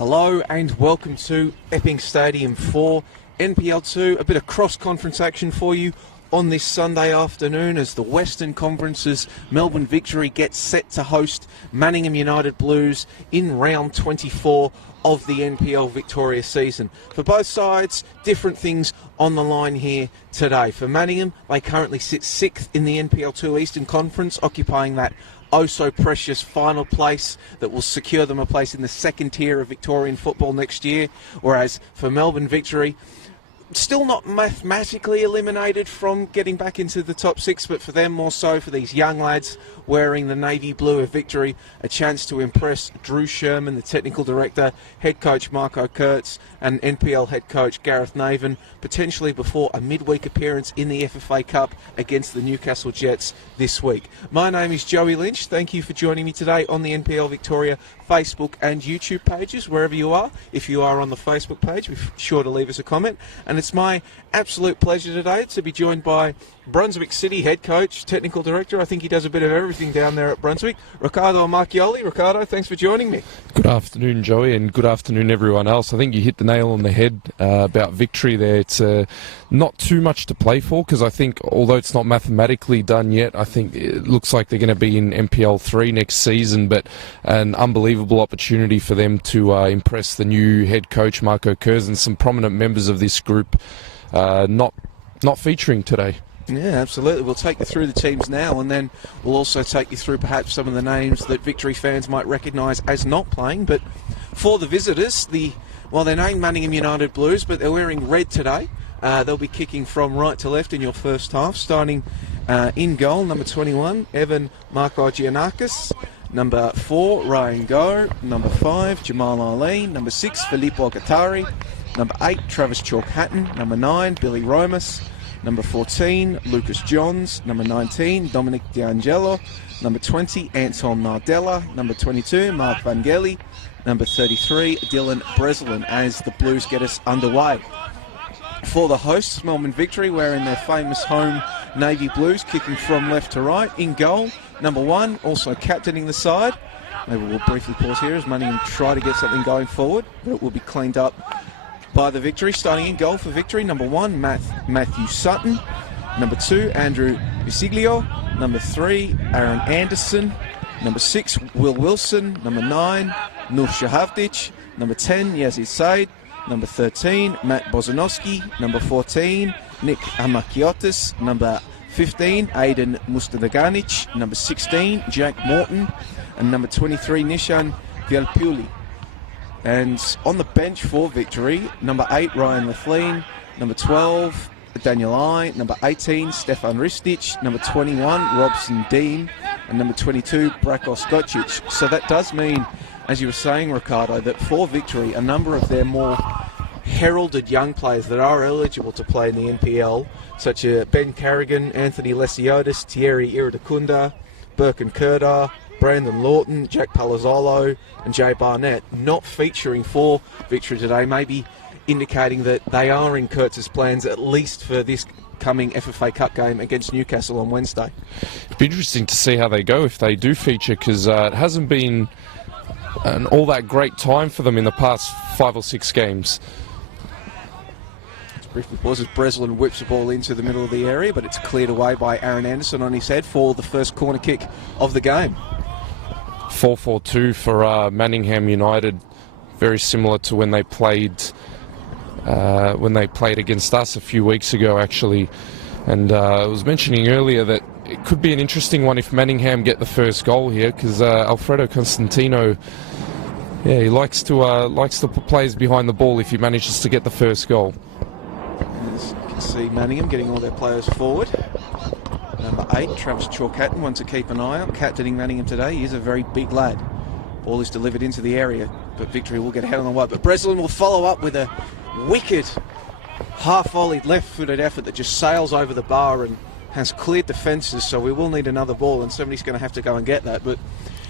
Hello and welcome to Epping Stadium for NPL 2. A bit of cross-conference action for you on this Sunday afternoon as the Western Conference's Melbourne Victory gets set to host Manningham United Blues in round 24 of the NPL Victoria season. For both sides, different things on the line here today. For Manningham, they currently sit 6th in the NPL 2 Eastern Conference, occupying that oh-so-precious final place that will secure them a place in the second tier of Victorian football next year. Whereas for Melbourne Victory, still not mathematically eliminated from getting back into the top 6, but for them more so, for these young lads wearing the navy blue of Victory, a chance to impress Drew Sherman, the technical director, head coach Marco Kurtz and NPL head coach Gareth Naven, potentially before a midweek appearance in the FFA Cup against the Newcastle Jets this week. My name is Joey Lynch. Thank you for joining me today on the NPL Victoria Facebook and YouTube pages, wherever you are. If you are on the Facebook page, be sure to leave us a comment. And it's my absolute pleasure today to be joined by Brunswick City head coach, technical director. I think he does a bit of everything down there at Brunswick, Riccardo Marchioli. Riccardo, thanks for joining me. Good afternoon, Joey, and good afternoon, everyone else. I think you hit the nail on the head about Victory there. It's not too much to play for, because I think, although it's not mathematically done yet, I think it looks like they're going to be in NPL 3 next season, but an unbelievable opportunity for them to impress the new head coach, Marco Kurtz, and some prominent members of this group not featuring today. Yeah, absolutely. We'll take you through the teams now, and then we'll also take you through perhaps some of the names that Victory fans might recognise as not playing. But for the visitors, they're named Manningham United Blues, but they're wearing red today. They'll be kicking from right to left in your first half, starting in goal, number 21, Evan Markogiannakis. Number 4, Ryan Go. Number 5, Jamal Ali. Number 6, Filippo Gattari. Number 8, Travis Chalk Hatton. Number 9, Billy Romas. Number 14, Lucas Johns. Number 19, Dominic D'Angelo. Number 20, Anton Nardella. Number 22, Mark Vangeli. Number 33, Dylan Breslin, as the Blues get us underway. For the hosts, Melbourne Victory, wearing their famous home navy blues, kicking from left to right. In goal, number 1, also captaining the side. Maybe we'll briefly pause here as Manningham try to get something going forward, but it will be cleaned up by the Victory. Starting in goal for Victory, number 1, Matthew Sutton. Number 2, Andrew Visiglio. Number 3, Aaron Anderson. Number 6, Will Wilson. Number 9, Nur Shahavdic. Number 10, Yazid Said. Number 13, Matt Bozanowski. Number 14, Nick Amakiotis. Number 15, Aidan Mustadaganic. Number 16, Jack Morton. And number 23, Nishan Vielpuli. And on the bench for Victory, number 8, Ryan Lefleen. Number 12, Daniel I. Number 18, Stefan Ristic. Number 21, Robson Dean. And number 22, Brako Skocic. So that does mean, as you were saying, Riccardo, that for Victory, a number of their more heralded young players that are eligible to play in the NPL, such as Ben Carrigan, Anthony Lesiotis, Thierry Iridakunda, Birkin Kerdar, Brandon Lawton, Jack Palazzolo and Jay Barnett, not featuring for Victory today, maybe indicating that they are in Kurtz's plans, at least for this coming FFA Cup game against Newcastle on Wednesday. It'd be interesting to see how they go if they do feature, because it hasn't been all that great time for them in the past 5 or 6 games. Briefly pauses. Breslin whips the ball into the middle of the area, but it's cleared away by Aaron Anderson on his head for the first corner kick of the game. 4-4-2 for Manningham United, very similar to when they played against us a few weeks ago, actually. And I was mentioning earlier that it could be an interesting one if Manningham get the first goal here, because Alfredo Constantino, he likes to put players behind the ball if he manages to get the first goal. As you can see, Manningham getting all their players forward. Number 8, Travis Chalk Hatton, one to keep an eye on. Captaining Manningham today. He is a very big lad. Ball is delivered into the area, but Victory will get ahead on the white. But Breslin will follow up with a wicked half-volleyed left-footed effort that just sails over the bar and has cleared defences, so we will need another ball, and somebody's going to have to go and get that. But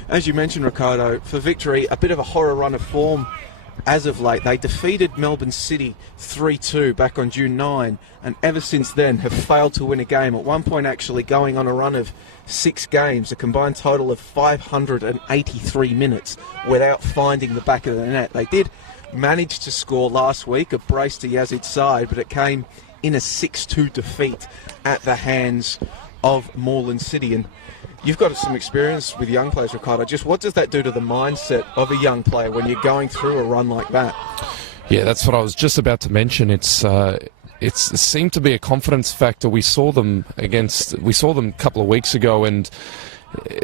as you mentioned, Riccardo, for Victory, a bit of a horror run of form as of late. They defeated Melbourne City 3-2 back on June 9, and ever since then have failed to win a game. At one point actually going on a run of 6 games, a combined total of 583 minutes without finding the back of the net. They did manage to score last week, a brace to Yazid's side, but it came in a 6-2 defeat at the hands of Moreland City. And you've got some experience with young players, Ricardo. Just what does that do to the mindset of a young player when you're going through a run like that? Yeah, that's what I was just about to mention. It seemed to be a confidence factor. We saw them a couple of weeks ago, and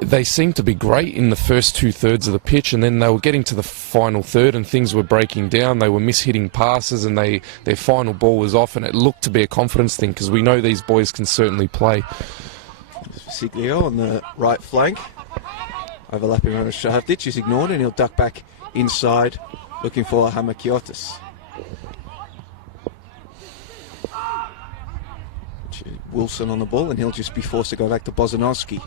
they seemed to be great in the first 2/3 of the pitch, and then they were getting to the final third and things were breaking down. They were mishitting passes, and their final ball was off, and it looked to be a confidence thing, because we know these boys can certainly play. Siglio on the right flank, overlapping around Shahavdic is ignored, and he'll duck back inside looking for Hamakiotis. Wilson on the ball, and he'll just be forced to go back to Bozanovsky.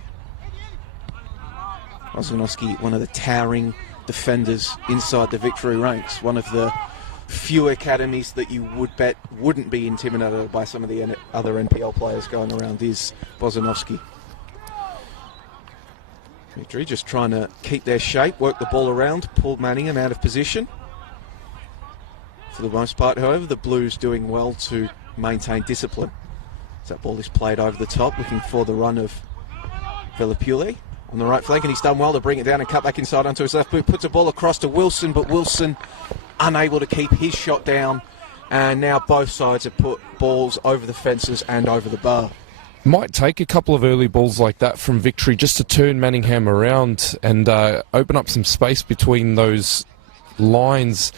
Bozanovsky, one of the towering defenders inside the Victory ranks, one of the few academies that you would bet wouldn't be intimidated by some of the other NPL players going around, is Bozanovsky. Victory just trying to keep their shape, work the ball around, pull Manningham out of position. For the most part, however, the Blues doing well to maintain discipline. As that ball is played over the top, looking for the run of Velapule on the right flank, and he's done well to bring it down and cut back inside onto his left boot. Puts a ball across to Wilson, but Wilson unable to keep his shot down, and now both sides have put balls over the fences and over the bar. Might take a couple of early balls like that from Victory just to turn Manningham around and open up some space between those lines.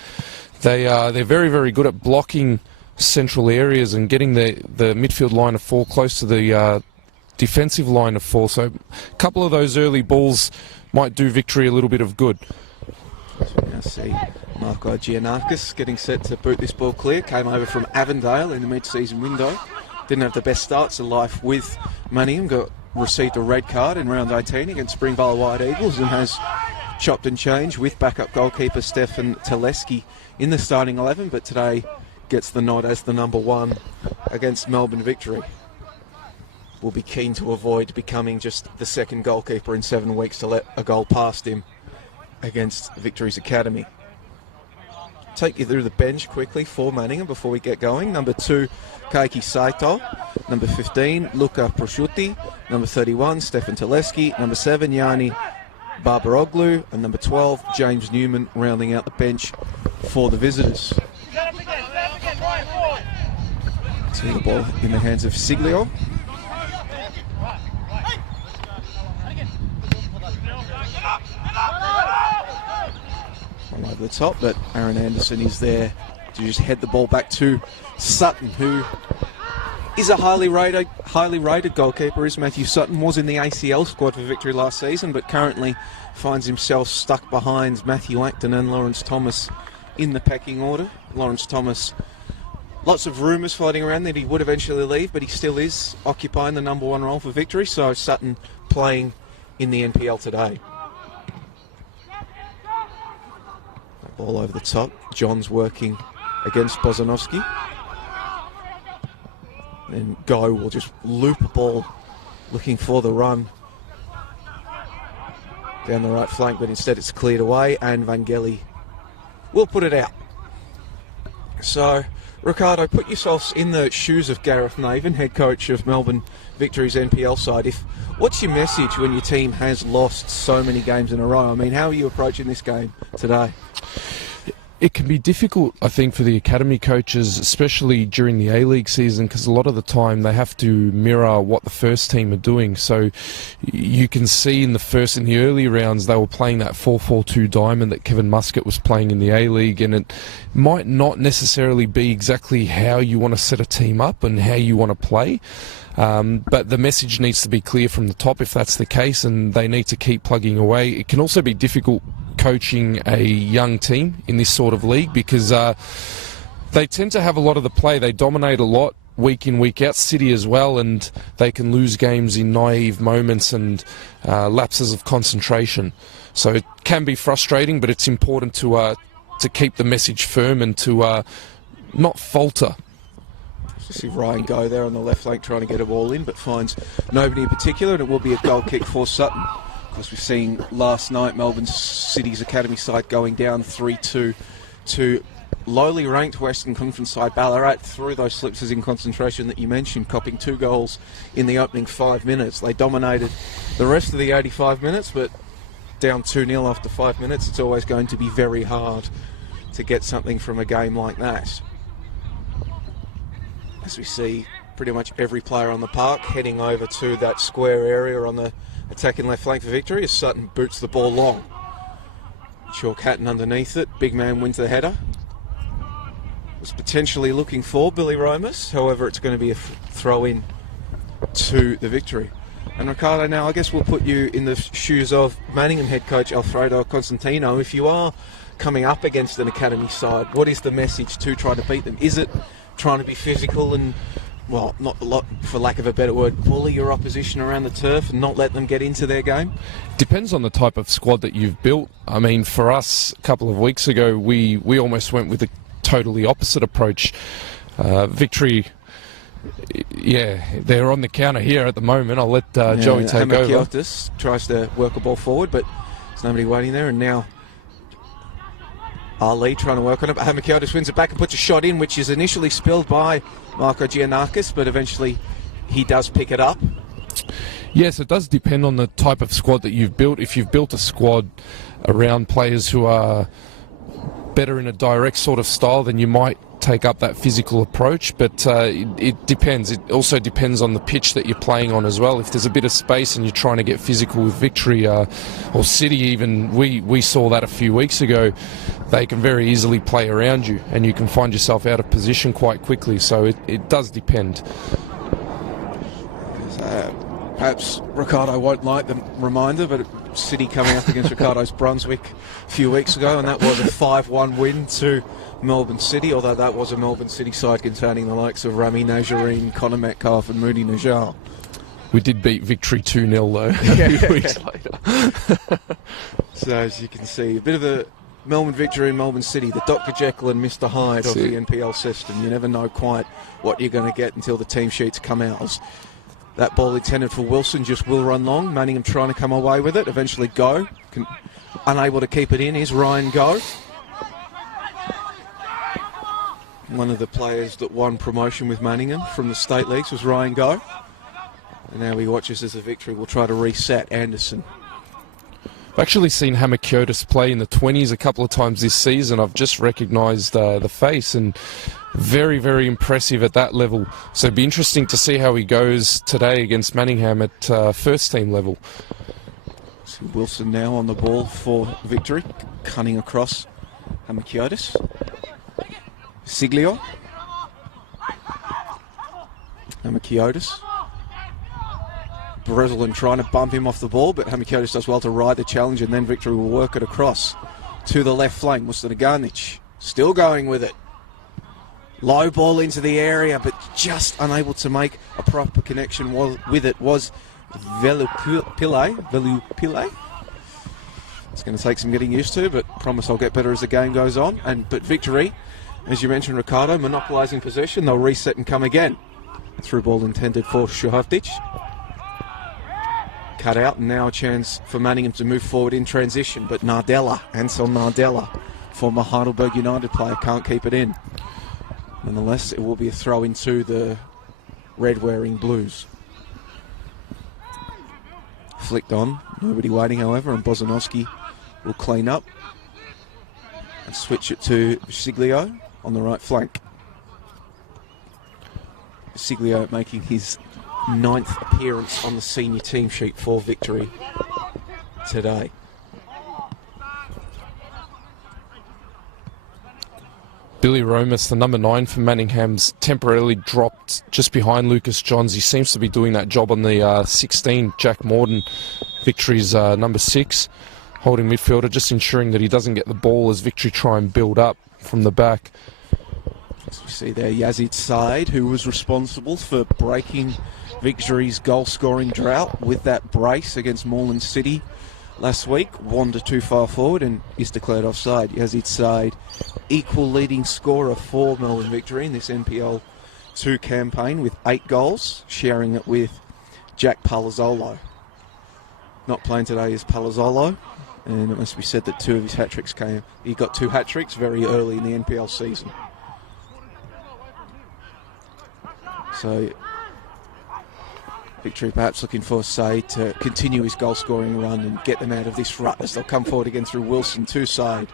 They're very, very good at blocking central areas and getting the midfield line of 4 close to the defensive line of 4. So a couple of those early balls might do Victory a little bit of good. So we now see Marco Giannakis getting set to boot this ball clear. Came over from Avondale in the mid-season window. Didn't have the best starts of life with Manningham. Received a red card in round 18 against Springvale White Eagles, and has chopped and changed with backup goalkeeper Stefan Teleski in the starting 11, but today gets the nod as the number 1 against Melbourne Victory. Will be keen to avoid becoming just the second goalkeeper in 7 weeks to let a goal past him against Victory's Academy. Take you through the bench quickly for Manningham before we get going. Number 2, Keiki Saito. Number 15, Luca Prosciutti. Number 31, Stefan Teleski. Number 7, Yanni Barbaroglu. And number 12, James Newman, rounding out the bench for the visitors. See the ball in the hands of Siglio. One over the top, but Aaron Anderson is there to just head the ball back to Sutton, who is a highly rated goalkeeper. Is Matthew Sutton, was in the ACL squad for Victory last season, but currently finds himself stuck behind Matthew Acton and Lawrence Thomas in the pecking order. Lawrence Thomas, lots of rumours floating around that he would eventually leave, but he still is occupying the number 1 role for Victory, so Sutton playing in the NPL today. Ball over the top. John's working against Bozanovsky. Then Go will just loop a ball looking for the run down the right flank, but instead it's cleared away, and Vangeli will put it out. So, Ricardo, put yourselves in the shoes of Gareth Naven, head coach of Melbourne Victory's NPL side. What's your message when your team has lost so many games in a row? I mean, how are you approaching this game today? It can be difficult, I think, for the academy coaches, especially during the A-League season, because a lot of the time they have to mirror what the first team are doing. So you can see in the early rounds, they were playing that 4-4-2 diamond that Kevin Muscat was playing in the A-League, and it might not necessarily be exactly how you want to set a team up and how you want to play. But the message needs to be clear from the top if that's the case, and they need to keep plugging away. It can also be difficult coaching a young team in this sort of league because they tend to have a lot of the play. They dominate a lot week in, week out. City as well, and they can lose games in naive moments and lapses of concentration. So it can be frustrating, but it's important to to keep the message firm and to not falter. See Ryan go there on the left flank trying to get a ball in, but finds nobody in particular, and it will be a goal kick for Sutton. Of course, we've seen last night Melbourne City's academy side going down 3-2 to lowly ranked Western Conference side Ballarat through those slips in concentration that you mentioned, copping 2 goals in the opening 5 minutes. They dominated the rest of the 85 minutes, but down 2-0 after 5 minutes, it's always going to be very hard to get something from a game like that. As we see pretty much every player on the park heading over to that square area on the attacking left flank for victory as Sutton boots the ball long. Chalk Hatton underneath it, big man wins the header. Was potentially looking for Billy Romas, however it's going to be a throw in to the victory. And Ricardo, now I guess we'll put you in the shoes of Manningham head coach Alfredo Constantino. If you are coming up against an academy side, what is the message to try to beat them? Is it trying to be physical and, well, not a lot, for lack of a better word, bully your opposition around the turf and not let them get into their game? Depends on the type of squad that you've built. I mean, for us, a couple of weeks ago, we almost went with a totally opposite approach. Victory, yeah, they're on the counter here at the moment. I'll let Joey take over. Hamakiotis tries to work a ball forward, but there's nobody waiting there, and now Ali trying to work on it, but Hamakiotis wins it back and puts a shot in, which is initially spilled by Marco Giannakis, but eventually he does pick it up. Yes, it does depend on the type of squad that you've built. If you've built a squad around players who are better in a direct sort of style, then you might take up that physical approach, but it depends. It also depends on the pitch that you're playing on as well. If there's a bit of space and you're trying to get physical with Victory or City even, we saw that a few weeks ago, they can very easily play around you and you can find yourself out of position quite quickly, so it does depend. Perhaps Ricardo won't like the reminder, but City coming up against Ricardo's Brunswick a few weeks ago, and that was a 5-1 win to Melbourne City, although that was a Melbourne City side containing the likes of Rami Najarine, Connor Metcalf and Moody Najjar. We did beat Victory 2-0 though a few weeks later. So as you can see, a bit of a Melbourne Victory and Melbourne City, the Dr. Jekyll and Mr. Hyde of the NPL system. You never know quite what you're going to get until the team sheets come out. That ball intended for Wilson just will run long. Manningham trying to come away with it. Eventually Go. Unable to keep it in is Ryan Go. One of the players that won promotion with Manningham from the state leagues was Ryan Go. And now he watches as the Victory will try to reset Anderson. I've actually seen Hamakiotis play in the 20s a couple of times this season. I've just recognised the face, and very, very impressive at that level. So it'd be interesting to see how he goes today against Manningham at first team level. See Wilson now on the ball for Victory, cutting across Hamakiotis. Siglio. Hamakiotis. Breslin trying to bump him off the ball, but Hamakiotis does well to ride the challenge, and then Victory will work it across to the left flank. Mustanaganic still going with it. Low ball into the area, but just unable to make a proper connection with it was Velupile. It's going to take some getting used to, but promise I'll get better as the game goes on. But Victory, as you mentioned, Ricardo, monopolising possession. They'll reset and come again. Through ball intended for Shuhavdic. Cut out, and now a chance for Manningham to move forward in transition, but Ansel Nardella, former Heidelberg United player, can't keep it in. Nonetheless, it will be a throw into the red-wearing Blues. Flicked on, nobody waiting however, and Bozanowski will clean up and switch it to Siglio on the right flank. Siglio making his 9th appearance on the senior team sheet for Victory today. Billy Romas, the number 9 for Manningham's, temporarily dropped just behind Lucas Johns. He seems to be doing that job on the 16, Jack Morden, Victory's number 6, holding midfielder, just ensuring that he doesn't get the ball as Victory try and build up from the back. As we see there, Yazid Said, who was responsible for breaking Victory's goal-scoring drought with that brace against Moreland City last week, wandered too far forward and is declared offside. Yazid Said, equal leading scorer for Melbourne Victory in this NPL 2 campaign with 8 goals, sharing it with Jack Palazzolo. Not playing today is Palazzolo, and it must be said that 2 of his hat-tricks came. He got 2 hat-tricks very early in the NPL season. So Victory perhaps looking for Said to continue his goal-scoring run and get them out of this rut as they'll come forward again through Wilson to Said.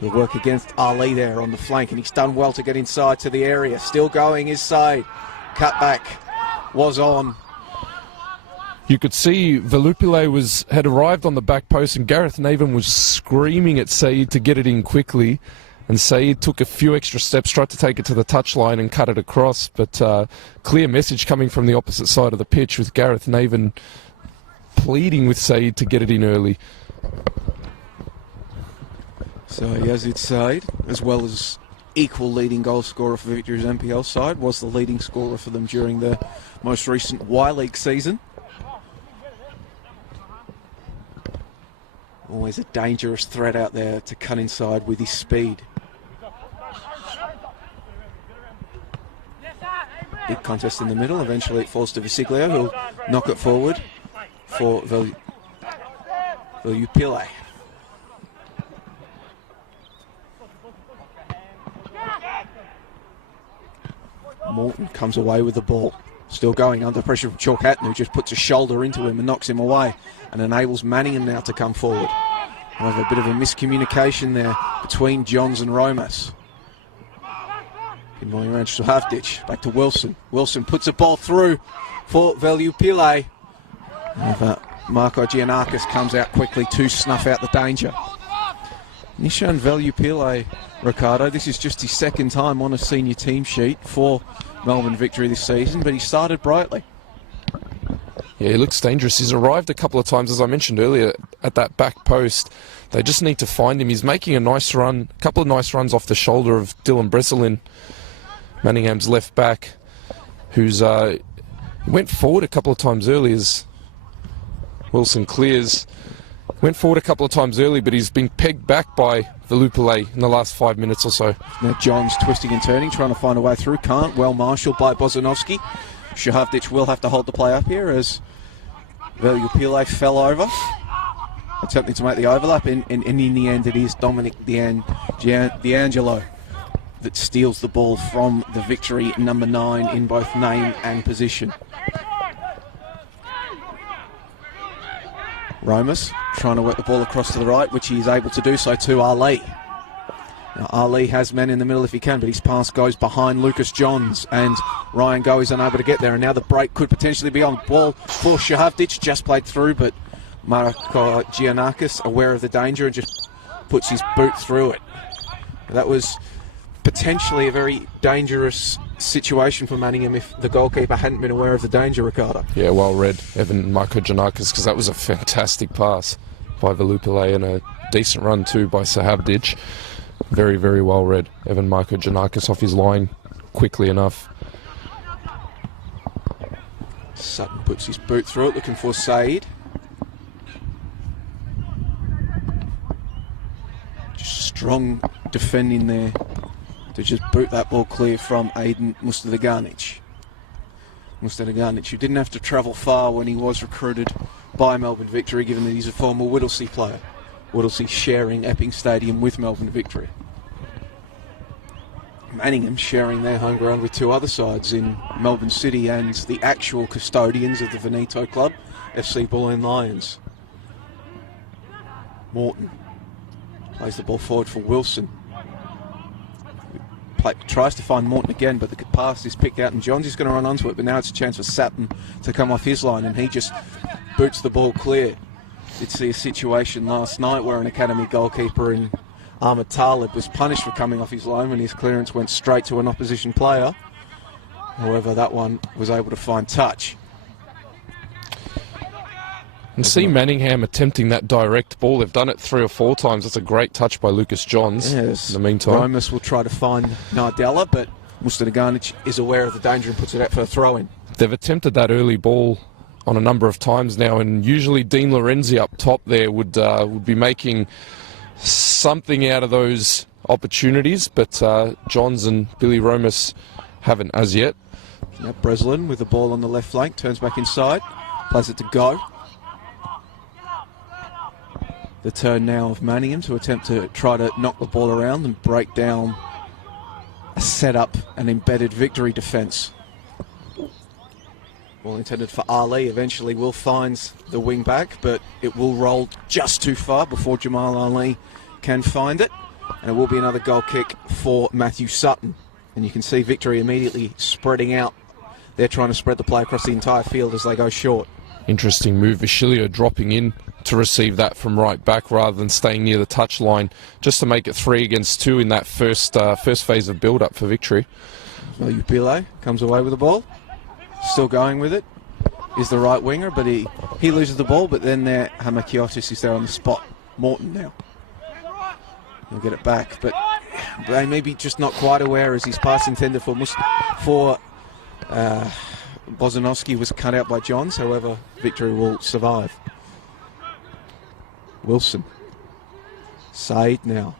He'll work against Ali there on the flank, and he's done well to get inside to the area. Still going is Said. Cut back was on. You could see Velupile had arrived on the back post, and Gareth Naven was screaming at Said to get it in quickly. And Said took a few extra steps, tried to take it to the touchline and cut it across. But clear message coming from the opposite side of the pitch with Gareth Naven pleading with Said to get it in early. So Yazid Said, as well as equal leading goal scorer for Victory's NPL side, was the leading scorer for them during the most recent Y-League season. Always a dangerous threat out there to cut inside with his speed. Big contest in the middle. Eventually it falls to Visiglio, who'll knock it forward for Velupile. Morton comes away with the ball. Still going under pressure from Chalk Hatton, who just puts a shoulder into him and knocks him away and enables Manningham now to come forward. However, a bit of a miscommunication there between Johns and Romas. Good morning around Suhavdic. Back to Wilson. Wilson puts a ball through for Velupile. Marco Giannakis comes out quickly to snuff out the danger. Nishan Velupile, Ricardo, this is just his second time on a senior team sheet for Melbourne Victory this season, but he started brightly. Yeah, he looks dangerous. He's arrived a couple of times, as I mentioned earlier, at that back post. They just need to find him. He's making a nice run, a couple of nice runs off the shoulder of Dylan Bresselin, Manningham's left back, who's went forward a couple of times early as Wilson clears. Went forward a couple of times early, but he's been pegged back by Velupile in the last 5 minutes or so. Now Johns twisting and turning, trying to find a way through. Can't. Well marshalled by Bozanovski. Shahavdic will have to hold the play up here as Velupile fell over, attempting to make the overlap, and in the end it is Dominic D'Angelo that steals the ball from the Victory number 9 in both name and position. Romas trying to work the ball across to the right, which he is able to do so to Ali. Now, Ali has men in the middle if he can, but his pass goes behind Lucas Johns, and Ryan Goh is unable to get there, and now the break could potentially be on. Ball for Shahavdic, just played through, but Marco Giannakis, aware of the danger, and just puts his boot through it. That was potentially a very dangerous situation for Manningham if the goalkeeper hadn't been aware of the danger, Ricardo. Yeah, well read, Evan Marco Giannakis, because that was a fantastic pass by Velupile and a decent run too by Sahavdic. Very, very well read. Evan Marco Giannakis off his line quickly enough. Sutton puts his boot through it, looking for Said. Just strong defending there to just boot that ball clear from Aiden Mustadaganic. Mustadaganic, who didn't have to travel far when he was recruited by Melbourne Victory, given that he's a former Whittlesea player. Whittlesea sharing Epping Stadium with Melbourne Victory. Manningham sharing their home ground with 2 other sides in Melbourne City and the actual custodians of the Veneto club, FC Bulleen Lions. Morton plays the ball forward for Wilson. Tries to find Morton again, but the pass is picked out and Johns is going to run onto it, but now it's a chance for Sutton to come off his line, and he just boots the ball clear. Did see a situation last night where an academy goalkeeper in Ahmed Talib was punished for coming off his line when his clearance went straight to an opposition player. However, that one was able to find touch. And see Manningham attempting that direct ball. They've done it 3 or 4 times. That's a great touch by Lucas Johns. Yes. In the meantime, Romas will try to find Nardella, but Mustadaganic is aware of the danger and puts it out for a throw-in. They've attempted that early ball on a number of times now, and usually Dean Lorenzi up top there would be making something out of those opportunities, but Johns and Billy Romas haven't as yet. Now Breslin with the ball on the left flank, turns back inside, plays it to Go. The turn now of Manningham to attempt to try to knock the ball around and break down a set-up and embedded Victory defence. Ball intended for Ali. Eventually Will finds the wing back, but it will roll just too far before Jamal Ali can find it. And it will be another goal kick for Matthew Sutton. And you can see Victory immediately spreading out. They're trying to spread the play across the entire field as they go short. Interesting move. Vachilio dropping in to receive that from right back rather than staying near the touchline, just to make it 3 against 2 in that first phase of build-up for Victory. Well, Upile comes away with the ball. Still going with it. Is the right winger, but he loses the ball, but then there Hamakiotis is there on the spot. Morton now. He'll get it back, but they may be just not quite aware as his pass intended for Bozanovsky was cut out by Johns. However, Victory will survive. Wilson. Said now.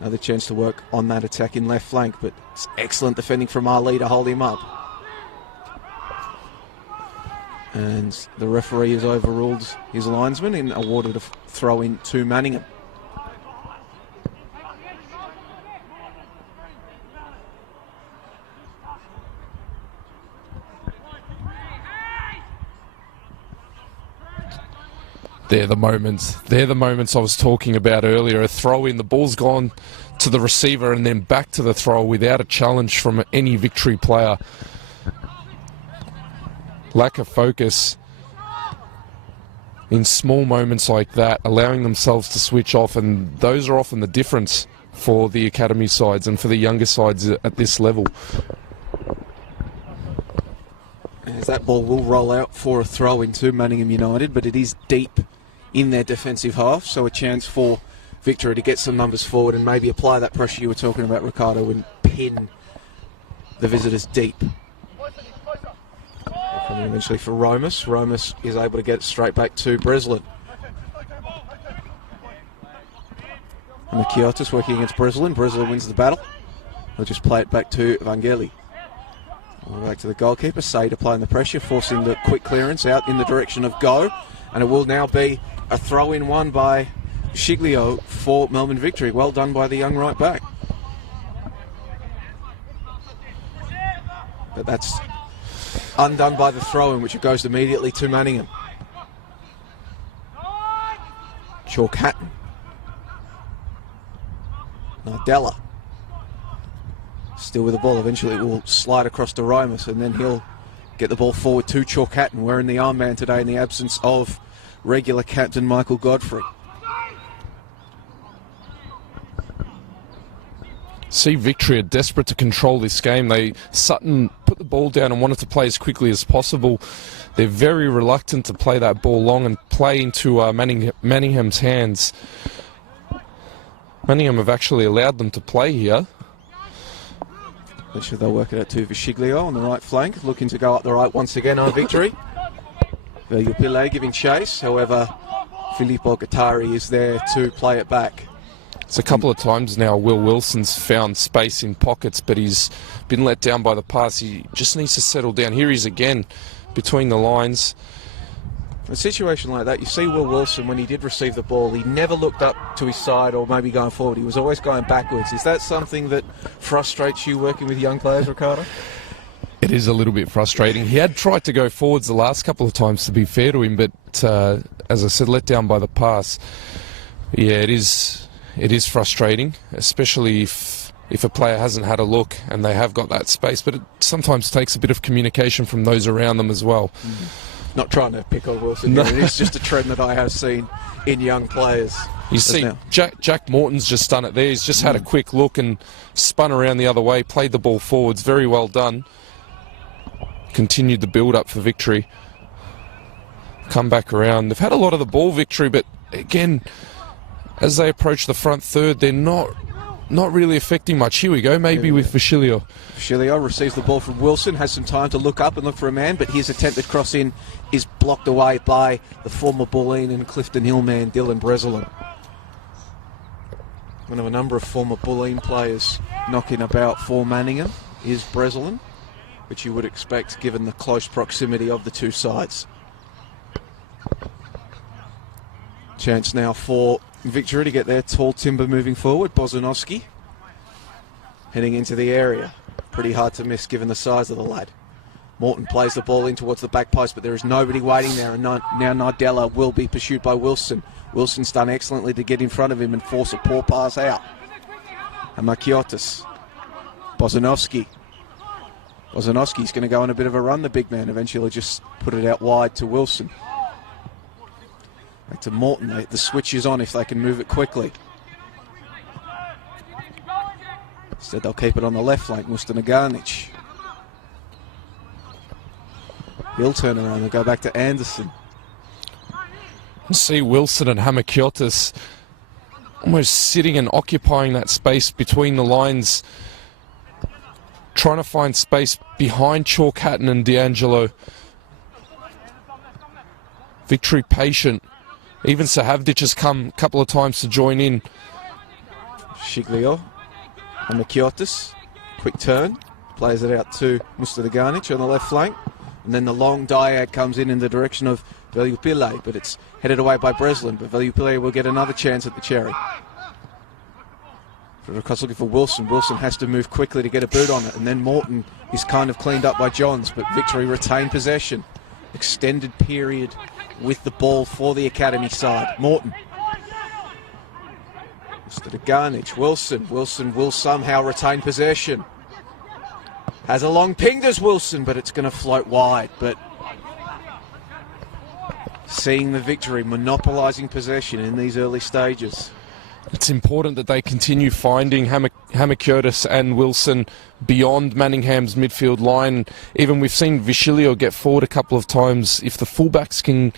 Another chance to work on that attack in left flank, but it's excellent defending from Ali to hold him up. And the referee has overruled his linesman and awarded a throw-in to Manningham. They're the moments I was talking about earlier. A throw in, the ball's gone to the receiver and then back to the throw without a challenge from any Victory player. Lack of focus in small moments like that, allowing themselves to switch off, and those are often the difference for the academy sides and for the younger sides at this level. As that ball will roll out for a throw into Manningham United, but it is deep in their defensive half, so a chance for Victory to get some numbers forward and maybe apply that pressure you were talking about, Ricardo, and pin the visitors deep. Coming eventually for Romas. Romas is able to get it straight back to Breslin. And Makiotis working against Breslin. Breslin wins the battle. He'll just play it back to Vangeli. Back to the goalkeeper. Said applying the pressure, forcing the quick clearance out in the direction of Go. And it will now be a throw-in one by Shiglio for Melbourne Victory. Well done by the young right back. But that's undone by the throw-in, which it goes immediately to Manningham. Chalk Hatton. Nardella. Still with the ball. Eventually it will slide across to Romas, and then he'll get the ball forward to Chalk Hatton, wearing the armband today in the absence of regular captain Michael Godfrey. See Victory are desperate to control this game. Sutton put the ball down and wanted to play as quickly as possible. They're very reluctant to play that ball long and play into Manningham's hands. Manningham have actually allowed them to play here. Eventually they'll work it out to Visciglio on the right flank, looking to go up the right once again on Victory. Pillay giving chase, however Filippo Gattari is there to play it back. It's a couple of times now Will Wilson's found space in pockets, but he's been let down by the pass. He just needs to settle down. Here he is again, between the lines. A situation like that, you see Will Wilson, when he did receive the ball, he never looked up to his side or maybe going forward. He was always going backwards. Is that something that frustrates you working with young players, Ricardo? It is a little bit frustrating. He had tried to go forwards the last couple of times, to be fair to him, but as I said, let down by the pass. Yeah, it is frustrating, especially if a player hasn't had a look and they have got that space, but it sometimes takes a bit of communication from those around them as well. Not trying to pick on Wilson. No. It is just a trend that I have seen in young players. You see, Jack Morton's just done it there. He's just had a quick look and spun around the other way, played the ball forwards. Very well done. Continued the build-up for Victory. Come back around. They've had a lot of the ball, Victory, but again, as they approach the front third, they're not really affecting much. Here we go, maybe with Vachilio. Vachilio receives the ball from Wilson, has some time to look up and look for a man, but his attempted cross in is blocked away by the former Bulleen and Clifton Hill man, Dylan Breslin. One of a number of former Bulleen players knocking about for Manningham is Breslin, which you would expect given the close proximity of the two sides. Chance now for Victory to get their tall timber moving forward. Bozanowski heading into the area. Pretty hard to miss given the size of the lad. Morton plays the ball in towards the back post, but there is nobody waiting there, and now Nardella will be pursued by Wilson. Wilson's done excellently to get in front of him and force a poor pass out. And Makiotis. Bozanowski's going to go on a bit of a run, the big man. Eventually just put it out wide to Wilson. Back to Morton. The switch is on if they can move it quickly. Instead they'll keep it on the left flank. Mustanagarnic. He'll turn around and go back to Anderson. See Wilson and Hamakiotis almost sitting and occupying that space between the lines, trying to find space behind Chalk Hatton and D'Angelo. Victory patient. Even Sahavdic has come a couple of times to join in. Shiglio and Makiotis. Quick turn. Plays it out to Mustanagarnic on the left flank. And then the long diag comes in the direction of Veliupile, but it's headed away by Breslin. But Veliupile will get another chance at the cherry. Across looking for Wilson. Wilson has to move quickly to get a boot on it. And then Morton is kind of cleaned up by Johns, but Victory retain possession. Extended period with the ball for the academy side. Morton. Mustanagarnic. Wilson. Wilson will somehow retain possession. Has a long ping, does Wilson, but it's going to float wide. But seeing the Victory monopolising possession in these early stages. It's important that they continue finding Hamakiotis and Wilson beyond Manningham's midfield line. Even we've seen Vichilio get forward a couple of times. If the fullbacks can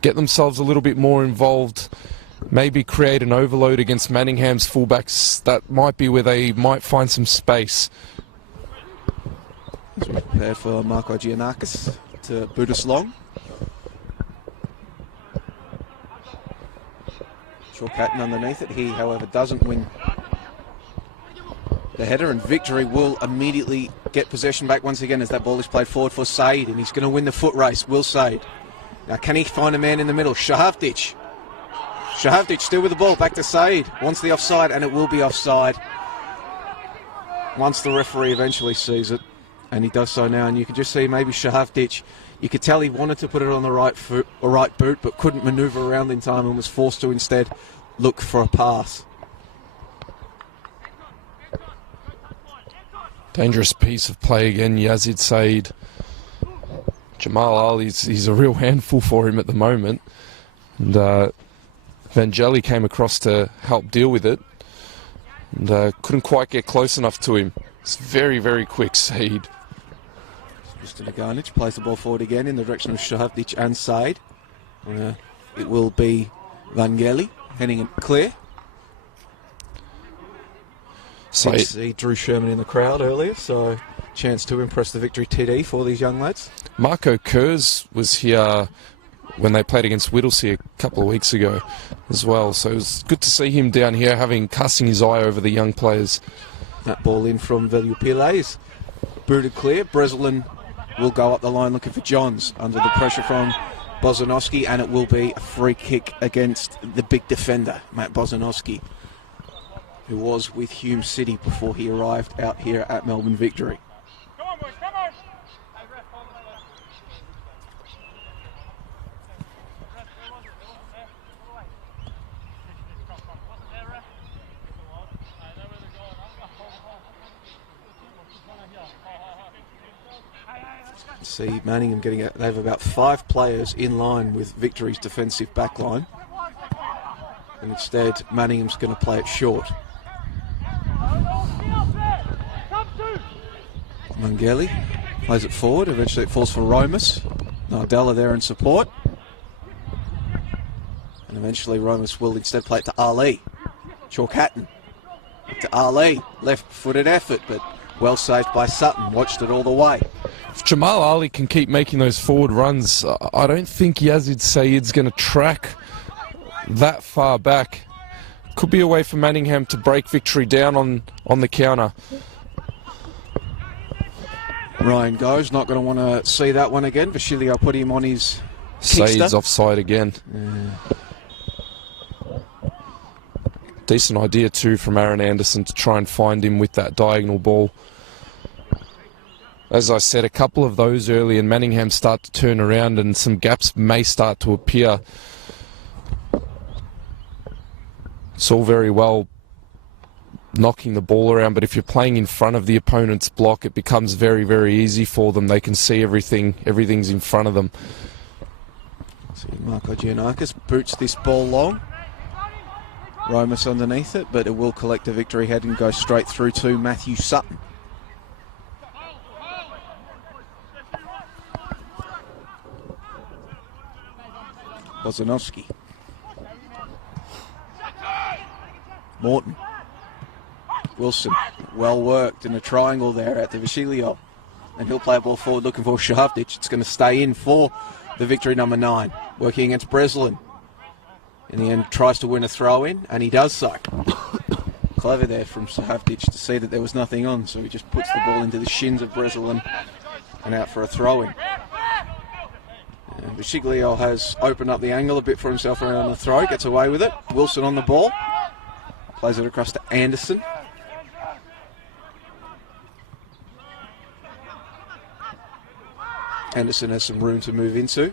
get themselves a little bit more involved, maybe create an overload against Manningham's fullbacks, that might be where they might find some space. As we prepare for Marco Giannakis to boot us long. Hatton underneath it. He, however, doesn't win the header, and Victory will immediately get possession back once again as that ball is played forward for Said, and he's going to win the foot race. Will Said. Now, can he find a man in the middle? Shahavdic. Shahavdic still with the ball. Back to Said. Wants the offside, and it will be offside once the referee eventually sees it, and he does so now. And you can just see maybe Shahavdic. You could tell he wanted to put it on the right foot or right boot, but couldn't manoeuvre around in time and was forced to instead look for a pass. Dangerous piece of play again, Yazid Said. Jamal Ali, he's a real handful for him at the moment. And Vangeli came across to help deal with it. And couldn't quite get close enough to him. It's very, very quick, Said. Mustanagarnic plays the ball forward again in the direction of Shahavdic and Said. It will be Vangeli heading it clear. See Drew Sherman in the crowd earlier, so chance to impress the Victory TD for these young lads. Marco Kurz was here when they played against Whittlesea a couple of weeks ago as well, so it was good to see him down here casting his eye over the young players. That ball in from Veliupile is booted clear. Breslin will go up the line looking for Johns under the pressure from Bozanowski, and it will be a free kick against the big defender, Matt Bozanowski, who was with Hume City before he arrived out here at Melbourne Victory. Come on, boys, come on! See Manningham getting out. They have about 5 players in line with Victory's defensive backline, and instead Manningham's going to play it short. Mangeli plays it forward. Eventually it falls for Romus. Nardella there in support, and eventually Romus will instead play it to Ali. Chalk Hatton to Ali. Left-footed effort, but Well saved by Sutton, watched it all the way. If Jamal Ali can keep making those forward runs, I don't think Yazid Saeed's going to track that far back. Could be a way for Manningham to break Victory down on the counter. Ryan goes, not going to want to see that one again. Vassilio put him on his Saeed's kickster. offside again. Decent idea too from Aaron Anderson to try and find him with that diagonal ball. As I said, a couple of those early and Manningham start to turn around and some gaps may start to appear. It's all very well knocking the ball around, but if you're playing in front of the opponent's block, it becomes very, very easy for them. They can see everything. Everything's in front of them. See, Marko Giannakis boots this ball long. Romas underneath it, but it will collect a victory head and go straight through to Matthew Sutton. Bozanovsky. Morton. Wilson, well worked in a triangle there at the Vassilio. And he'll play a ball forward looking for Shahavdic. It's going to stay in for the victory number 9. Working against Breslin. In the end, tries to win a throw-in, and he does so. Clever there from Shahavdic to see that there was nothing on, so he just puts the ball into the shins of Breslin and out for a throw-in. And Vassilio has opened up the angle a bit for himself around the throw, gets away with it. Wilson on the ball. Plays it across to Anderson. Anderson has some room to move into.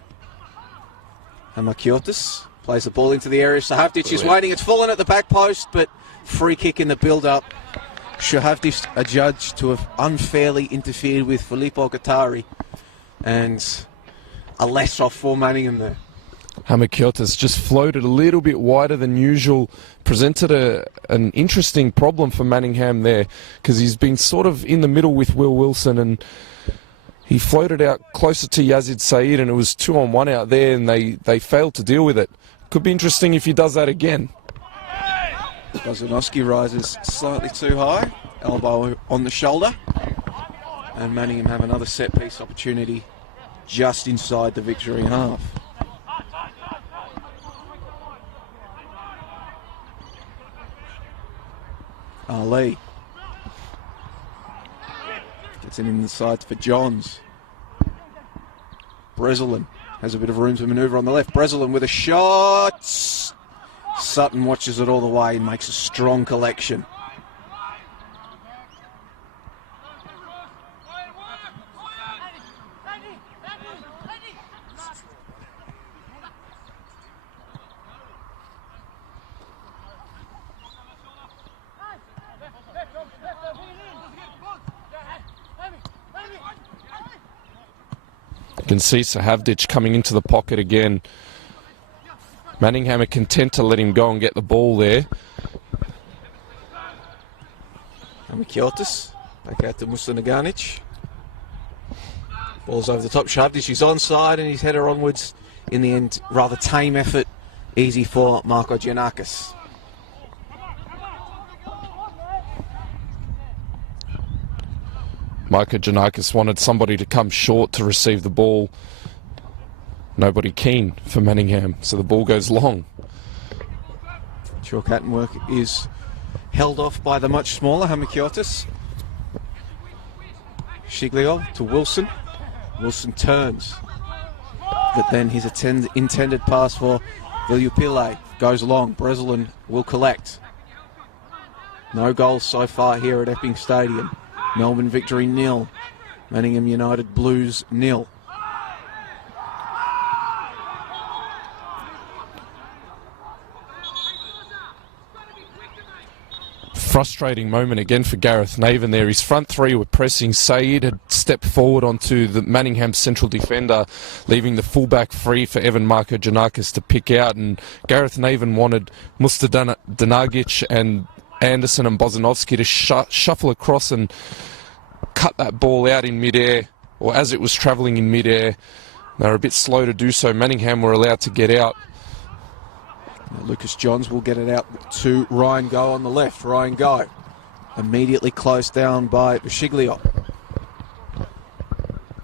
Hamakiotis plays the ball into the area. Shahavdic is waiting. It's fallen at the back post, but free kick in the build-up. Shahavdic adjudged to have unfairly interfered with Filippo Gattari. And a less off for Manningham there. Hamakiotis just floated a little bit wider than usual, presented an interesting problem for Manningham there, because he's been sort of in the middle with Will Wilson, and he floated out closer to Yazid Saeed, and it was 2-on-1 out there, and they failed to deal with it. Could be interesting if he does that again. Bozanovsky rises slightly too high, elbow on the shoulder, and Manningham have another set-piece opportunity just inside the victory half. Ali gets it in the side for Johns. Breslin has a bit of room to manoeuvre on the left. Breslin with a shot. Sutton watches it all the way and makes a strong collection. You can see Shahavdic coming into the pocket again. Manningham are content to let him go and get the ball there. Amikiotis back out to Musanaganic. Ball's over the top. Shahavdic is onside and his header onwards. In the end, rather tame effort. Easy for Marko Giannakis. Marko Giannakis wanted somebody to come short to receive the ball. Nobody keen for Manningham, so the ball goes long. Short cat work is held off by the much smaller Hamakiotis. Shiglio to Wilson. Wilson turns. But then his intended pass for Viljupile goes long. Breslin will collect. No goals so far here at Epping Stadium. Melbourne victory 0. Manningham United Blues 0. Frustrating moment again for Gareth Naven there. His front three were pressing. Saeed had stepped forward onto the Manningham central defender, leaving the fullback free for Evan Marko Giannakis to pick out, and Gareth Naven wanted Danagic and Anderson and Bozanovsky to shuffle across and cut that ball out in midair, or as it was travelling in midair. They were a bit slow to do so. Manningham were allowed to get out. Lucas Johns will get it out to Ryan Go on the left. Ryan Go Immediately closed down by Bisciglio.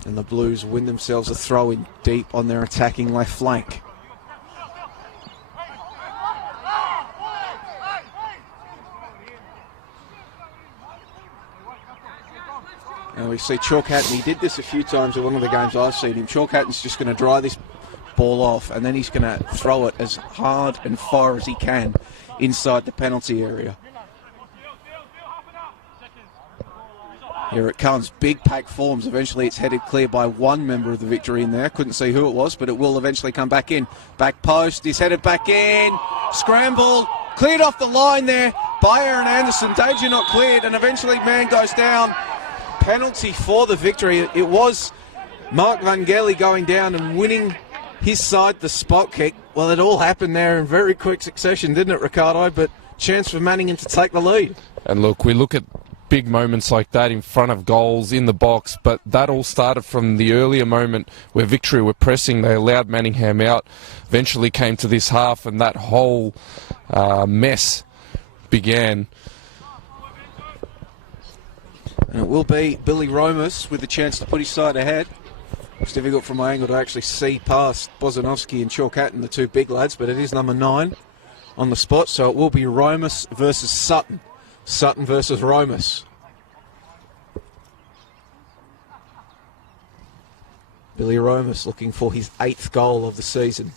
And the Blues win themselves a throw in deep on their attacking left flank. And we see Chalk-Hatton. He did this a few times in one of the games I've seen him. Chalk-Hatton's just going to dry this ball off, and then he's going to throw it as hard and far as he can inside the penalty area. Here it comes. Big pack forms. Eventually it's headed clear by one member of the Victory in there. Couldn't see who it was, but it will eventually come back in. Back post. He's headed back in. Scramble. Cleared off the line there by Aaron Anderson. Danger not cleared, and eventually man goes down. Penalty for the Victory. It was Mark Vangeli going down and winning his side the spot kick. Well, it all happened there in very quick succession, didn't it, Ricardo? But chance for Manningham to take the lead. And look, we look at big moments like that in front of goals in the box, but that all started from the earlier moment where Victory were pressing. They allowed Manningham out, eventually came to this half, and that whole mess began. And it will be Billy Romas with the chance to put his side ahead. It's difficult from my angle to actually see past Bozanovsky and Chalk-Hatton, the two big lads, but it is number 9 on the spot, so it will be Romas versus Sutton. Sutton versus Romas. Billy Romas looking for his 8th goal of the season.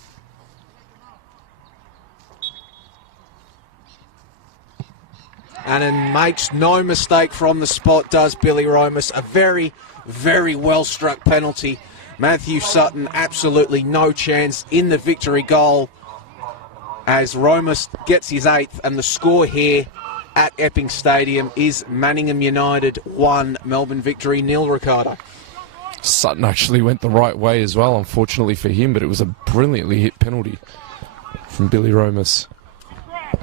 And it makes no mistake from the spot, does Billy Romas. A very, very well-struck penalty. Matthew Sutton, absolutely no chance in the Victory goal as Romas gets his 8th, and the score here at Epping Stadium is Manningham United 1, Melbourne Victory 0, Ricardo. Sutton actually went the right way as well, unfortunately for him, but it was a brilliantly hit penalty from Billy Romas.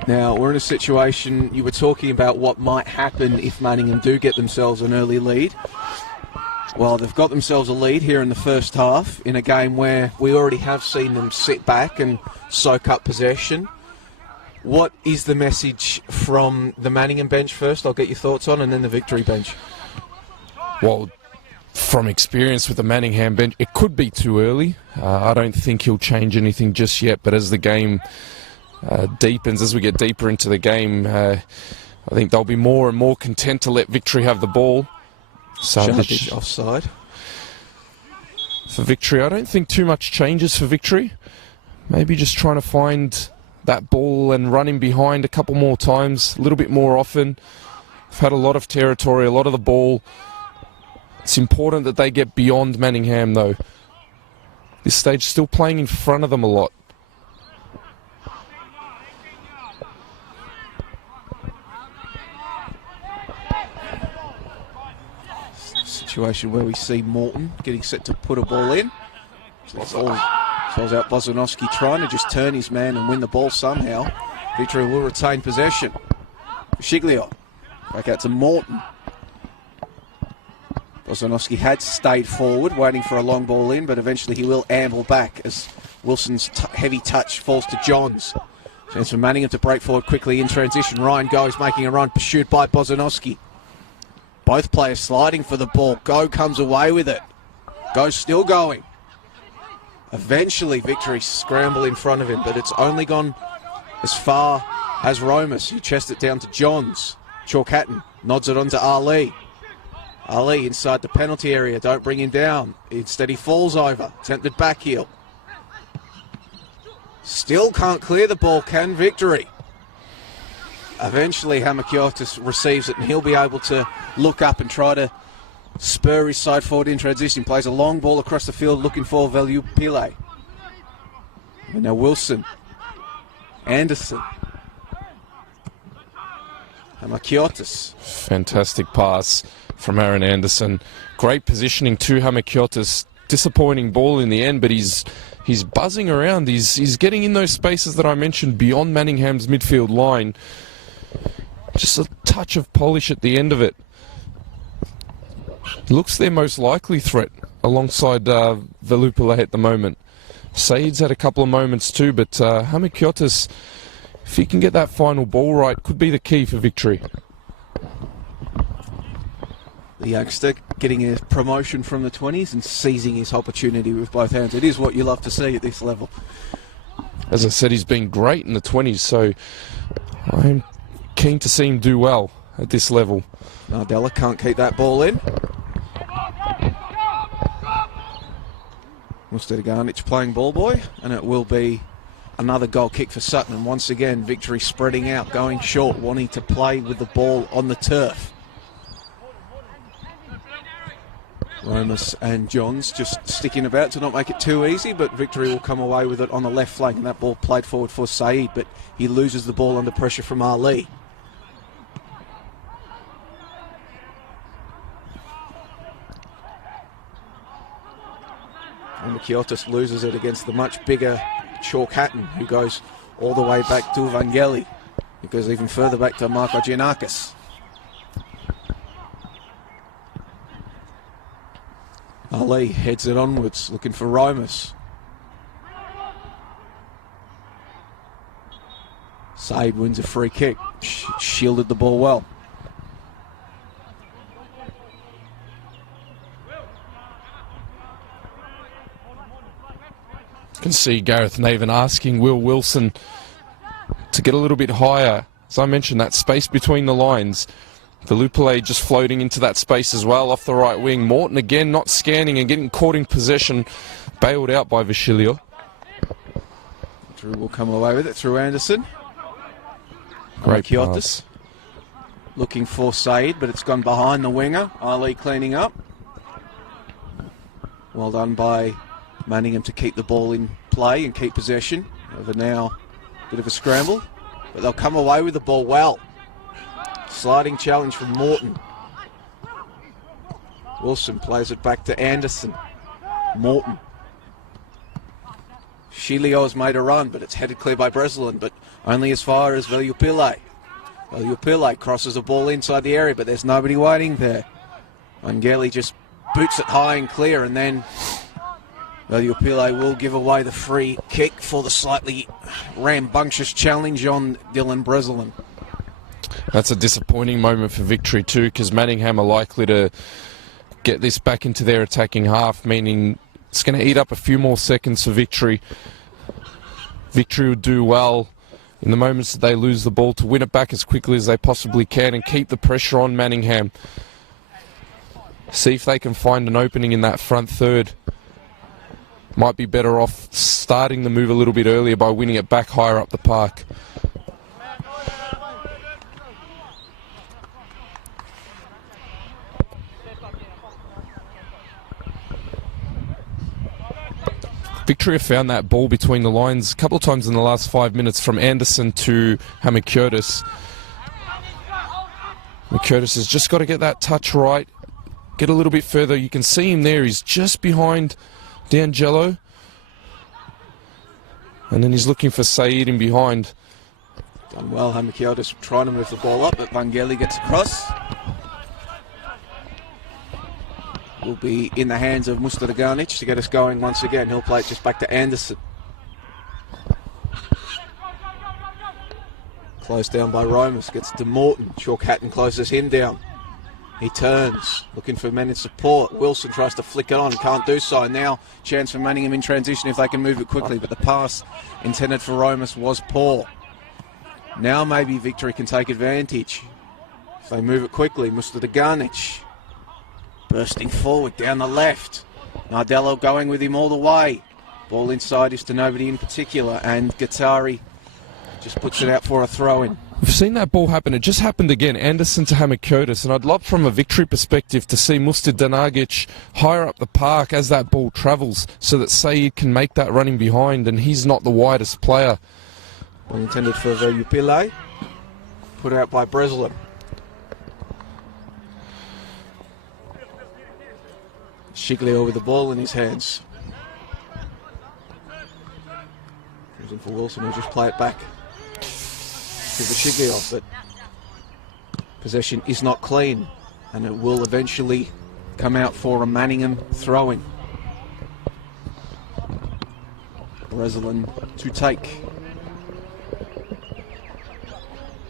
Now, we're in a situation, you were talking about what might happen if Manningham do get themselves an early lead. Well, they've got themselves a lead here in the first half in a game where we already have seen them sit back and soak up possession. What is the message from the Manningham bench first? I'll get your thoughts on, and then the Victory bench. Well, from experience with the Manningham bench, it could be too early. I don't think he'll change anything just yet, but as the game deepens, as we get deeper into the game, I think they'll be more and more content to let Victory have the ball. Judge offside. For Victory, I don't think too much changes for Victory. Maybe just trying to find that ball and run in behind a couple more times, a little bit more often. They've had a lot of territory, a lot of the ball. It's important that they get beyond Manningham, though. This stage still playing in front of them a lot. Situation where we see Morton getting set to put a ball in. Falls out Bozanovsky trying to just turn his man and win the ball somehow. Victory will retain possession. Bisciglio back out to Morton. Bozanovsky had stayed forward, waiting for a long ball in, but eventually he will amble back as Wilson's heavy touch falls to Johns. Chance for Manningham to break forward quickly in transition. Ryan Go's making a run, pursued by Bozanovsky. Both players sliding for the ball. Go comes away with it. Go's still going. Eventually, Victory scramble in front of him, but it's only gone as far as Romas. He chests it down to Johns. Chalk-Hatton nods it on to Ali. Ali inside the penalty area. Don't bring him down. Instead, he falls over. Attempted back heel. Still can't clear the ball, can Victory? Eventually, Hamakiotis receives it, and he'll be able to look up and try to spur his side forward in transition. Plays a long ball across the field looking for Valiupile. And now Wilson. Anderson. Hamakiotis. Fantastic pass from Aaron Anderson. Great positioning to Hamakiotis. Disappointing ball in the end, but he's buzzing around. He's getting in those spaces that I mentioned beyond Manningham's midfield line. Just a touch of polish at the end of it. Looks their most likely threat alongside Valiupile at the moment. Said's had a couple of moments too, but Hamakiotis, if he can get that final ball right, could be the key for Victory. The youngster getting a promotion from the 20s and seizing his opportunity with both hands. It is what you love to see at this level. As I said, he's been great in the 20s, so I'm keen to see him do well at this level. Nardella can't keep that ball in. Mustaganich playing ball boy, and it will be another goal kick for Sutton. And once again, Victory spreading out, going short, wanting to play with the ball on the turf. Romas and Johns just sticking about to not make it too easy, but Victory will come away with it on the left flank, and that ball played forward for Saeed, but he loses the ball under pressure from Ali. And Kiotis loses it against the much bigger Chalk Hatton, who goes all the way back to Vangeli. It goes even further back to Marko Giannakis. Ali heads it onwards, looking for Romas. Said wins a free kick. Shielded the ball well. You can see Gareth Naven asking Will Wilson to get a little bit higher. As I mentioned, that space between the lines. Velupile just floating into that space as well off the right wing. Morton again not scanning and getting caught in possession. Bailed out by Vigilio. Drew will come away with it through Anderson. Great Kiotis looking for Said, but it's gone behind the winger. Ali cleaning up. Well done by Manningham to keep the ball in play and keep possession. Over now, bit of a scramble, but they'll come away with the ball well. Sliding challenge from Morton. Wilson plays it back to Anderson. Morton. Shilio's made a run, but it's headed clear by Breslin, but only as far as Velupile. Velupile crosses the ball inside the area, but there's nobody waiting there. Vangeli just boots it high and clear, and then Velupile will give away the free kick for the slightly rambunctious challenge on Dylan Breslin. That's a disappointing moment for Victory too, because Manningham are likely to get this back into their attacking half, meaning it's going to eat up a few more seconds for Victory. Victory would do well in the moments that they lose the ball to win it back as quickly as they possibly can and keep the pressure on Manningham. See if they can find an opening in that front third. Might be better off starting the move a little bit earlier by winning it back higher up the park. Victoria found that ball between the lines a couple of times in the last 5 minutes from Anderson to Hamakiotis. Curtis has just got to get that touch right, get a little bit further. You can see him there, he's just behind D'Angelo. And then he's looking for Saeed in behind. Done well, Hamakiotis trying to move the ball up, but Vangeli gets across. Will be in the hands of Mustaganich to get us going once again. He'll play it just back to Anderson. Closed down by Romas, gets to Morton. Chalk Hatton closes him down. He turns, looking for men in support. Wilson tries to flick it on, can't do so. Now, chance for Manningham in transition if they can move it quickly, but the pass intended for Romas was poor. Now maybe Victory can take advantage. If they move it quickly, Mustaganich bursting forward down the left. Nardello going with him all the way. Ball inside is to nobody in particular, and Gattari just puts it out for a throw-in. We've seen that ball happen. It just happened again. Anderson to Hamakiotis, and I'd love from a Victory perspective to see Mustadanagic higher up the park as that ball travels so that Saeed can make that running behind, and he's not the widest player. Ball intended for Velupile. Put out by Breslin. Shiglio with the ball in his hands. Looking for Wilson, who'll just play it back to the Shiglio, but possession is not clean, and it will eventually come out for a Manningham throw-in. Breslin to take.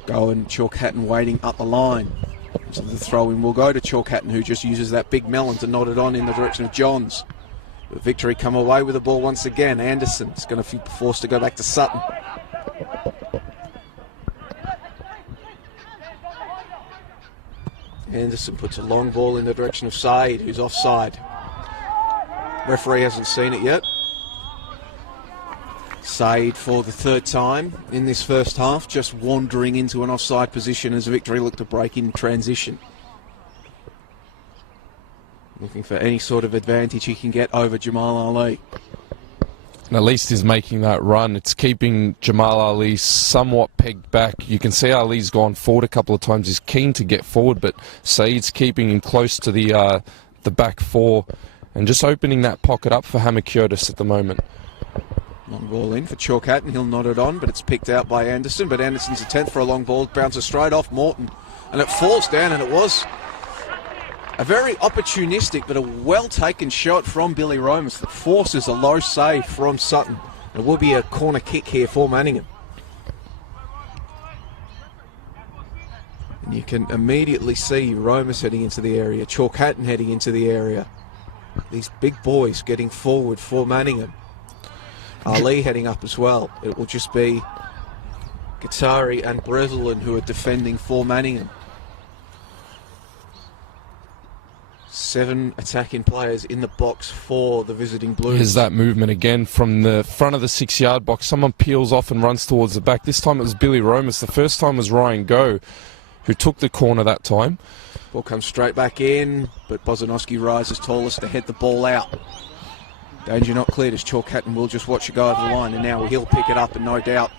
Go and Chalk Hatton waiting up the line. So the throw-in will go to Chalkhatton, who just uses that big melon to nod it on in the direction of Johns. But Victory come away with the ball once again. Anderson's going to be forced to go back to Sutton. Anderson puts a long ball in the direction of Said, who's offside. Referee hasn't seen it yet. Said for the third time in this first half, just wandering into an offside position as Victory look to break in transition. Looking for any sort of advantage he can get over Jamal Ali. And at least he's making that run. It's keeping Jamal Ali somewhat pegged back. You can see Ali's gone forward a couple of times. He's keen to get forward, but Said's keeping him close to the back four and just opening that pocket up for Hamakiotis at the moment. Long ball in for Chalkhatton. He'll nod it on, but it's picked out by Anderson. But Anderson's attempt for a long ball bounces straight off Morton, and it falls down, and it was a very opportunistic but a well-taken shot from Billy Romas that forces a low save from Sutton. It will be a corner kick here for Manningham. And you can immediately see Romas heading into the area, Chalkhatton heading into the area. These big boys getting forward for Manningham. Ali heading up as well. It will just be Qatari and Breslin who are defending for Manningham. 7 attacking players in the box for the visiting Blues. Here's that movement again from the front of the 6-yard box. Someone peels off and runs towards the back. This time it was Billy Romas. The first time was Ryan Go, who took the corner that time. Ball comes straight back in, but Bozanowski rises tallest to head the ball out. Danger not cleared as Chalkhatton will just watch it go over the line, and now he'll pick it up, and no doubt,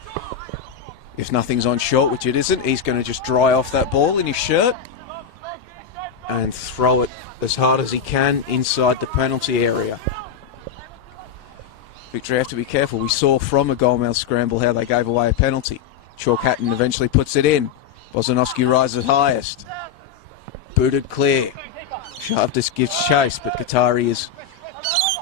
if nothing's on short, which it isn't, he's going to just dry off that ball in his shirt and throw it as hard as he can inside the penalty area. Victory have to be careful. We saw from a goalmouth scramble how they gave away a penalty. Chalkhatton eventually puts it in. Bozanowski rises highest. Booted clear. Sharpness gives chase, but Qatari is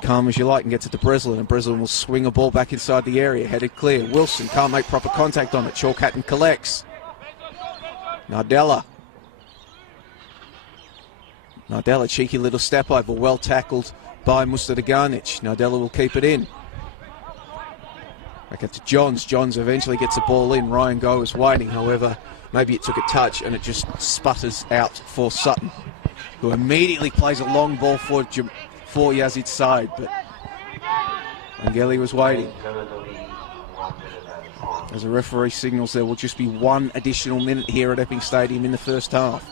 calm as you like and gets it to Breslin, and Breslin will swing a ball back inside the area, headed clear. Wilson can't make proper contact on it. Chalkhatton collects. Nardella, cheeky little step over, well tackled by Mustadaganic. Nardella will keep it in. Back up to Johns. Johns eventually gets the ball in. Ryan Go is waiting, however, maybe it took a touch and it just sputters out for Sutton, who immediately plays a long ball for Yazid's side, but Angeli was waiting. As the referee signals there will just be 1 additional minute here at Epping Stadium in the first half.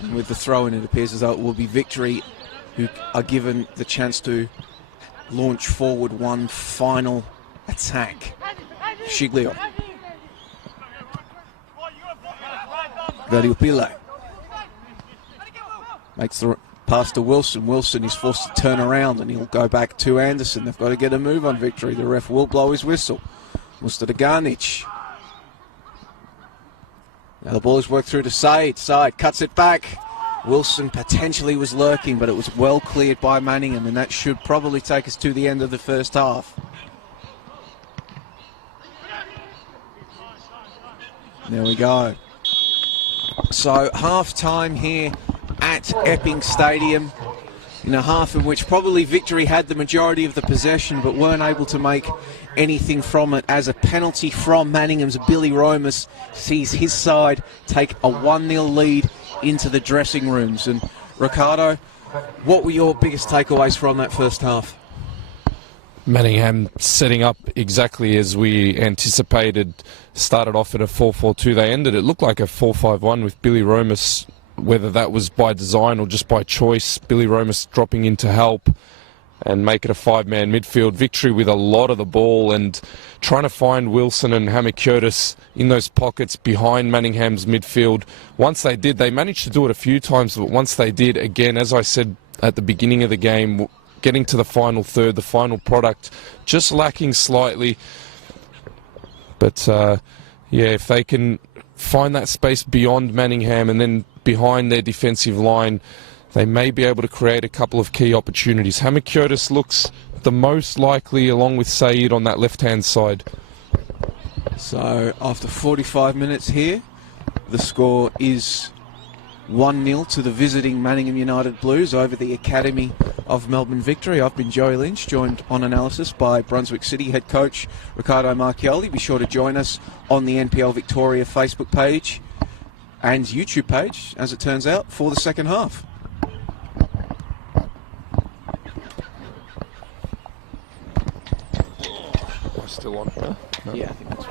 And with the throw-in, it appears as though it will be Victory who are given the chance to launch forward one final attack. Shiglio. Variupile makes the pass to Wilson. Wilson is forced to turn around and he'll go back to Anderson. They've got to get a move on Victory. The ref will blow his whistle. Mustadaganic. Now the ball is worked through to Said. Said cuts it back. Wilson potentially was lurking, but it was well cleared by Manningham, and that should probably take us to the end of the first half. There we go. So half-time here at Epping Stadium, in a half in which probably Victory had the majority of the possession but weren't able to make anything from it, as a penalty from Manningham's Billy Romas sees his side take a 1-0 lead into the dressing rooms. And Ricardo, what were your biggest takeaways from that first half? Manningham setting up exactly as we anticipated. Started off at a 4-4-2. They ended, it looked like a 4-5-1 with Billy Romas, whether that was by design or just by choice. Billy Romas dropping in to help and make it a 5-man midfield. Victory with a lot of the ball and trying to find Wilson and Hamakiotis in those pockets behind Manningham's midfield. Once they did, they managed to do it a few times, but once they did, again, as I said at the beginning of the game, getting to the final third, the final product, just lacking slightly. But yeah, if they can find that space beyond Manningham and then behind their defensive line, they may be able to create a couple of key opportunities. Hamakiotis looks the most likely, along with Said on that left-hand side. So after 45 minutes here, the score is 1-0 to the visiting Manningham United Blues over the Academy of Melbourne Victory. I've been Joey Lynch, joined on analysis by Brunswick City head coach Ricardo Marchioli. Be sure to join us on the NPL Victoria Facebook page and YouTube page, as it turns out, for the second half. Still on, huh? No. Yeah, I think that's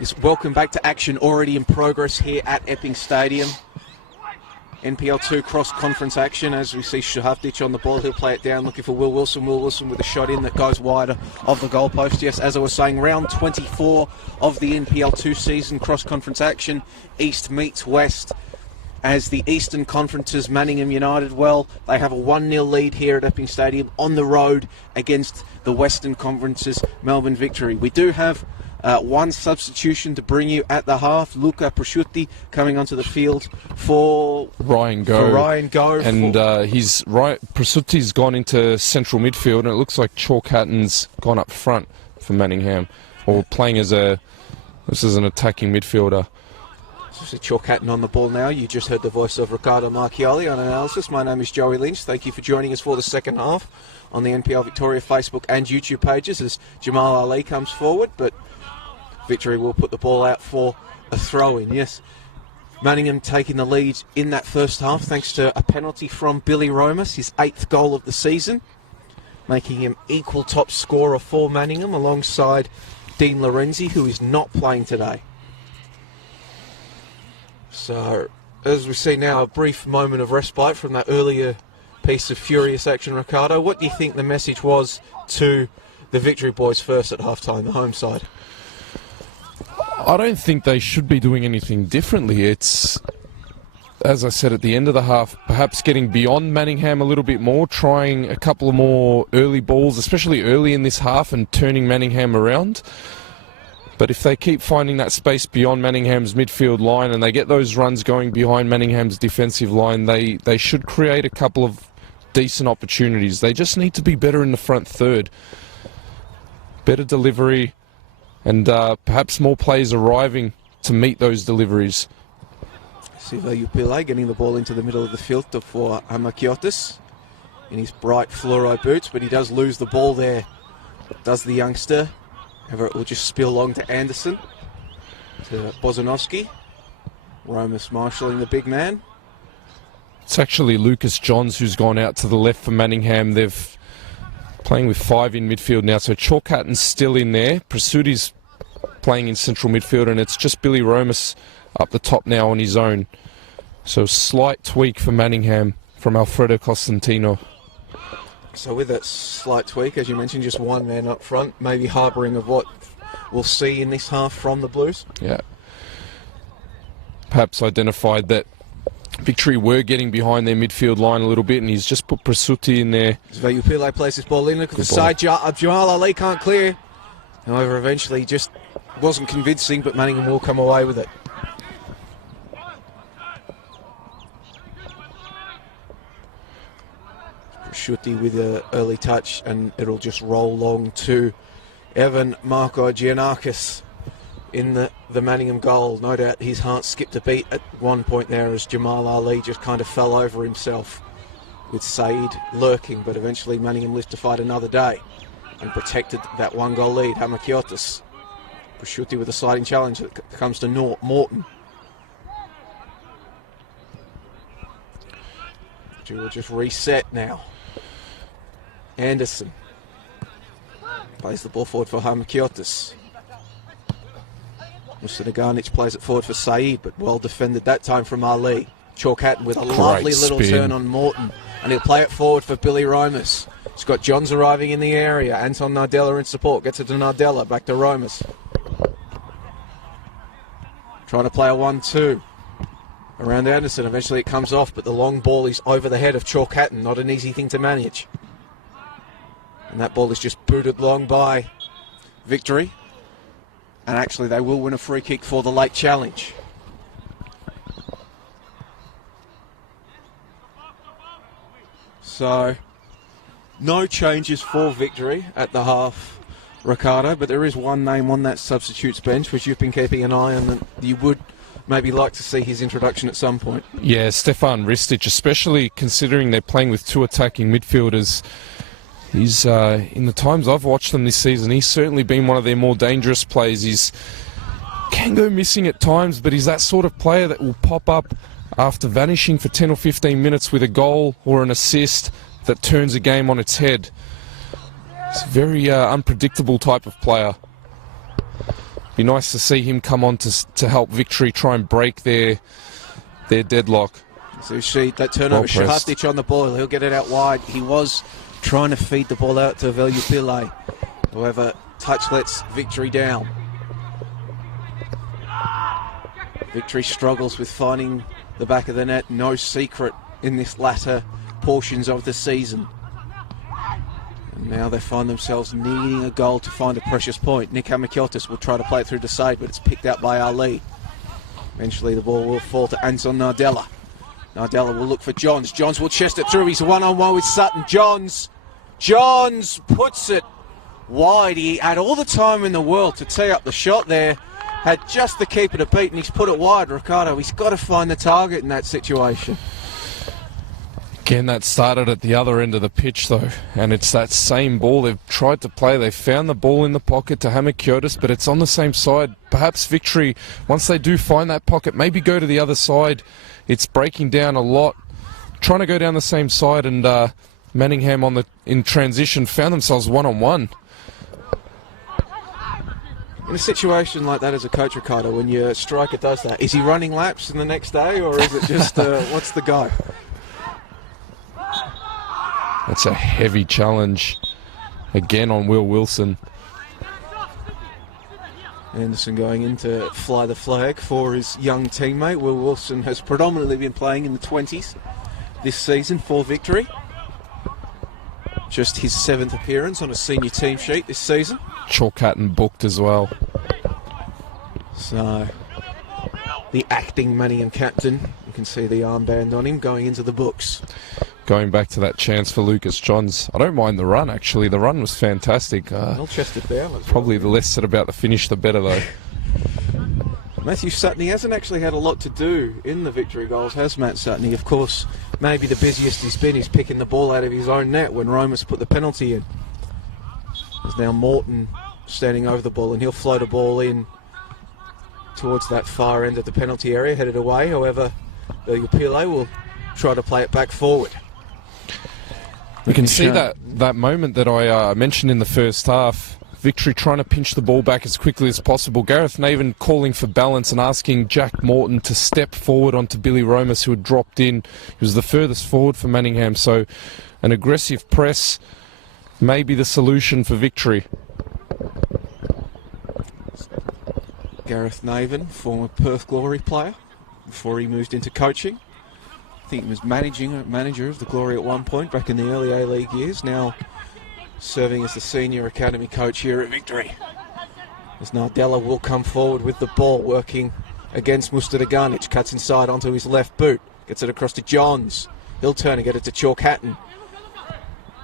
Yes, welcome back to action already in progress here at Epping Stadium. NPL 2 cross-conference action as we see Shahavdic on the ball. He'll play it down looking for Will Wilson. Will Wilson with a shot in that goes wider of the goalpost. Yes, as I was saying, round 24 of the NPL 2 season cross-conference action. East meets West as the Eastern Conference's Manningham United, well, they have a 1-0 lead here at Epping Stadium on the road against the Western Conference's Melbourne Victory. We do have one substitution to bring you at the half. Luca Prosciutti coming onto the field for Ryan Go. And Prosciutti's gone into central midfield, and it looks like Chalk Hatton's gone up front for Manningham, or playing as an attacking midfielder. So Chalk Hatton on the ball now. You just heard the voice of Ricardo Marchioli on analysis. My name is Joey Lynch. Thank you for joining us for the second half on the NPL Victoria Facebook and YouTube pages as Jamal Ali comes forward, but Victory will put the ball out for a throw-in. Yes, Manningham taking the lead in that first half thanks to a penalty from Billy Romas, his 8th goal of the season, making him equal top scorer for Manningham alongside Dean Lorenzi, who is not playing today. So, as we see now, a brief moment of respite from that earlier piece of furious action, Ricardo. What do you think the message was to the Victory boys first at half-time, the home side? I don't think they should be doing anything differently. It's, as I said at the end of the half, perhaps getting beyond Manningham a little bit more, trying a couple of more early balls, especially early in this half, and turning Manningham around. But if they keep finding that space beyond Manningham's midfield line and they get those runs going behind Manningham's defensive line, they should create a couple of decent opportunities. They just need to be better in the front third. Better delivery, and perhaps more players arriving to meet those deliveries. Siva Upile getting the ball into the middle of the field for Amakiotis in his bright fluoro boots, but he does lose the ball there, does the youngster. However, it will just spill along to Anderson, to Bozanovsky. Romas marshalling the big man. It's actually Lucas Johns who's gone out to the left for Manningham. They've playing with 5 in midfield now, so Chalk Hatton's still in there. Prosciutti's playing in central midfield, and it's just Billy Romas up the top now on his own. So slight tweak for Manningham from Alfredo Costantino. So with that slight tweak, as you mentioned, just one man up front, maybe harbouring of what we'll see in this half from the Blues. Yeah. Perhaps identified that Victory were getting behind their midfield line a little bit, and he's just put Prosciutti in there. Upile plays this ball in. Look at the side. Jamal Ali can't clear. However, eventually just wasn't convincing, but Manningham will come away with it. Prosciutti with an early touch, and it'll just roll long to Evan Marco Giannakis in the Manningham goal. No doubt his heart skipped a beat at one point there as Jamal Ali just kind of fell over himself with Saeed lurking, but eventually Manningham lived to fight another day and protected that 1-goal lead. Hamakiotis. Prosciutti with a sliding challenge that comes to Morton. Will just reset now. Anderson plays the ball forward for Hamakiotis. Musinaganic plays it forward for Saeed, but well defended that time from Ali. Chalk Hatton with a lovely little turn on Morton, and he'll play it forward for Billy Romas. He's got Johns arriving in the area. Anton Nardella in support, gets it to Nardella, back to Romas. Trying to play a 1-2 around Anderson. Eventually it comes off, but the long ball is over the head of Chalk Hatton. Not an easy thing to manage. And that ball is just booted long by Victory. And actually they will win a free kick for the late challenge. So, no changes for Victory at the half, Ricardo, but there is one name on that substitutes bench which you've been keeping an eye on that you would maybe like to see his introduction at some point. Yeah, Stefan Ristic, especially considering they're playing with 2 attacking midfielders. He's, in the times I've watched them this season, he's certainly been one of their more dangerous players. He's can go missing at times, but he's that sort of player that will pop up after vanishing for 10 or 15 minutes with a goal or an assist that turns a game on its head. It's a very unpredictable type of player. Be nice to see him come on to help Victory try and break their deadlock. So that turnover, Shahadic on the ball. He'll get it out wide. He was trying to feed the ball out to Veliupile. However, touch lets Victory down. Victory struggles with finding the back of the net. No secret in this latter portions of the season. And now they find themselves needing a goal to find a precious point. Nick Hamakiotis will try to play it through to Said, but it's picked out by Ali. Eventually the ball will fall to Anton Nardella. Nardella will look for Johns. Johns will chest it through. He's one-on-one with Sutton. Johns puts it wide. He had all the time in the world to tee up the shot there. Had just the keeper to beat, and he's put it wide. Ricardo, he's got to find the target in that situation. Again, that started at the other end of the pitch, though, and it's that same ball they've tried to play. They found the ball in the pocket to Hamakiotis, but it's on the same side. Perhaps Victory, once they do find that pocket, maybe go to the other side. It's breaking down a lot, trying to go down the same side, and Manningham in transition found themselves one-on-one. In a situation like that as a coach, Ricardo, when your striker does that, is he running laps in the next day, or is it just, what's the go? That's a heavy challenge, again on Will Wilson. Anderson going in to fly the flag for his young teammate. Will Wilson has predominantly been playing in the 20s this season for Victory. Just his 7th appearance on a senior team sheet this season. Chalk hat and booked as well. So, the acting Manningham captain, you can see the armband on him going into the books. Going back to that chance for Lucas Johns. I don't mind the run, actually. The run was fantastic. Well chested down. Probably the less said about the finish, the better, though. Matthew Sutton, he hasn't actually had a lot to do in the Victory goals, has Matt Sutton? Of course, maybe the busiest he's been is picking the ball out of his own net when Romas put the penalty in. There's now Morton standing over the ball, and he'll float a ball in towards that far end of the penalty area, headed away. However, Pile will try to play it back forward. We can see that moment that I mentioned in the first half. Victory trying to pinch the ball back as quickly as possible. Gareth Naven calling for balance and asking Jack Morton to step forward onto Billy Romas, who had dropped in. He was the furthest forward for Manningham, so an aggressive press may be the solution for Victory. Gareth Naven, former Perth Glory player, before he moved into coaching. I think he was manager of the Glory at one point back in the early A-League years. Now serving as the senior academy coach here at Victory. As Nardella will come forward with the ball, working against Mustadaganic. Cuts inside onto his left boot. Gets it across to Johns. He'll turn and get it to Chalk Hatton.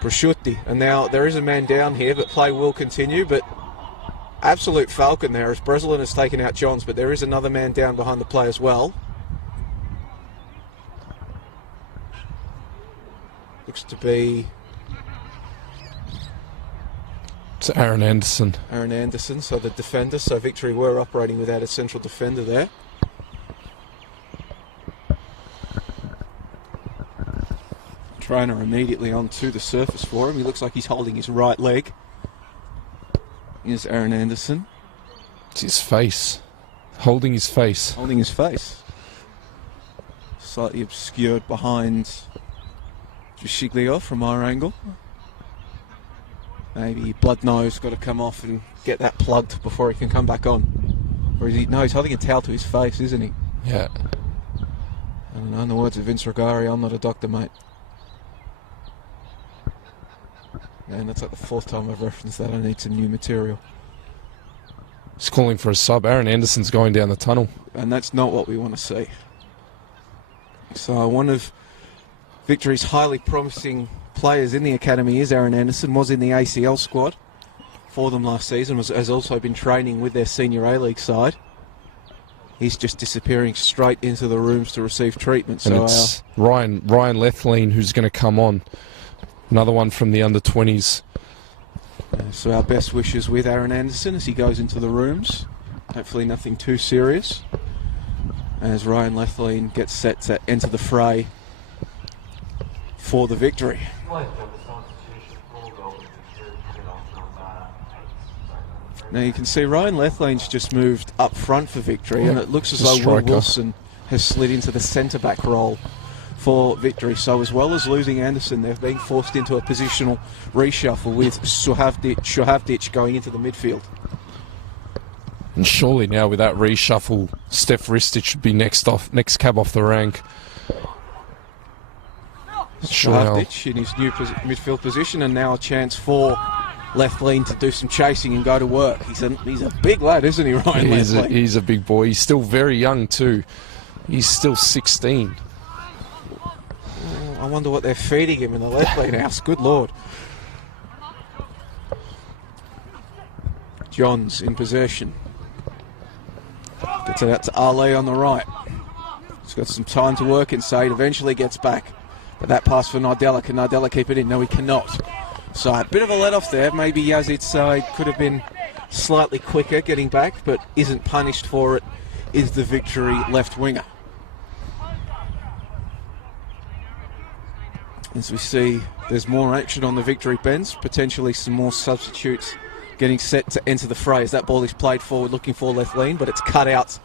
Prosciutti. And now there is a man down here, but play will continue. But absolute falcon there as Breslin has taken out Johns, but there is another man down behind the play as well. Looks to be... It's Aaron Anderson. Aaron Anderson, so the defender. So Victory were operating without a central defender there. Trainer immediately onto the surface for him. He looks like he's holding his right leg. Here's Aaron Anderson. It's his face. Holding his face. Holding his face. Slightly obscured behind Giglio from our angle. Maybe blood nose got to come off and get that plugged before he can come back on. Or is he? No, he's holding a towel to his face, isn't he? Yeah. I don't know, in the words of Vince Rugari, I'm not a doctor, mate. Man, that's like the 4th time I've referenced that. I need some new material. He's calling for a sub. Aaron Anderson's going down the tunnel. And that's not what we want to see. So one of Victory's highly promising players in the academy is Aaron Anderson, was in the ACL squad for them last season, has also been training with their senior A-League side. He's just disappearing straight into the rooms to receive treatment. And so it's Ryan Lethlean who's going to come on. Another one from the under-20s. So our best wishes with Aaron Anderson as he goes into the rooms. Hopefully nothing too serious. As Ryan Lethlean gets set to enter the fray for the Victory. Now you can see Ryan Lethlean's just moved up front for Victory, and it looks as The though Will striker. Wilson has slid into the centre-back role for Victory. So as well as losing Anderson, they've been forced into a positional reshuffle with Shuhavdic going into the midfield. And surely now with that reshuffle, Steph Ristic should be next cab off the rank. Shuhavdic in his new midfield position, and now a chance for Lethlean to do some chasing and go to work. He's a big lad, isn't he, Ryan Lethlean? He's a big boy. He's still very young too. He's still 16. I wonder what they're feeding him in the Lethlean house. Good Lord. Johns in possession. Gets it out to Ali on the right. He's got some time to work inside. Eventually gets back. But that pass for Nardella. Can Nardella keep it in? No, he cannot. So a bit of a let-off there. Maybe Yazid's side could have been slightly quicker getting back, but isn't punished for it, is the Victory left winger. As we see, there's more action on the Victory bench, potentially some more substitutes getting set to enter the fray as that ball is played forward looking for Lethlean, but it's cut out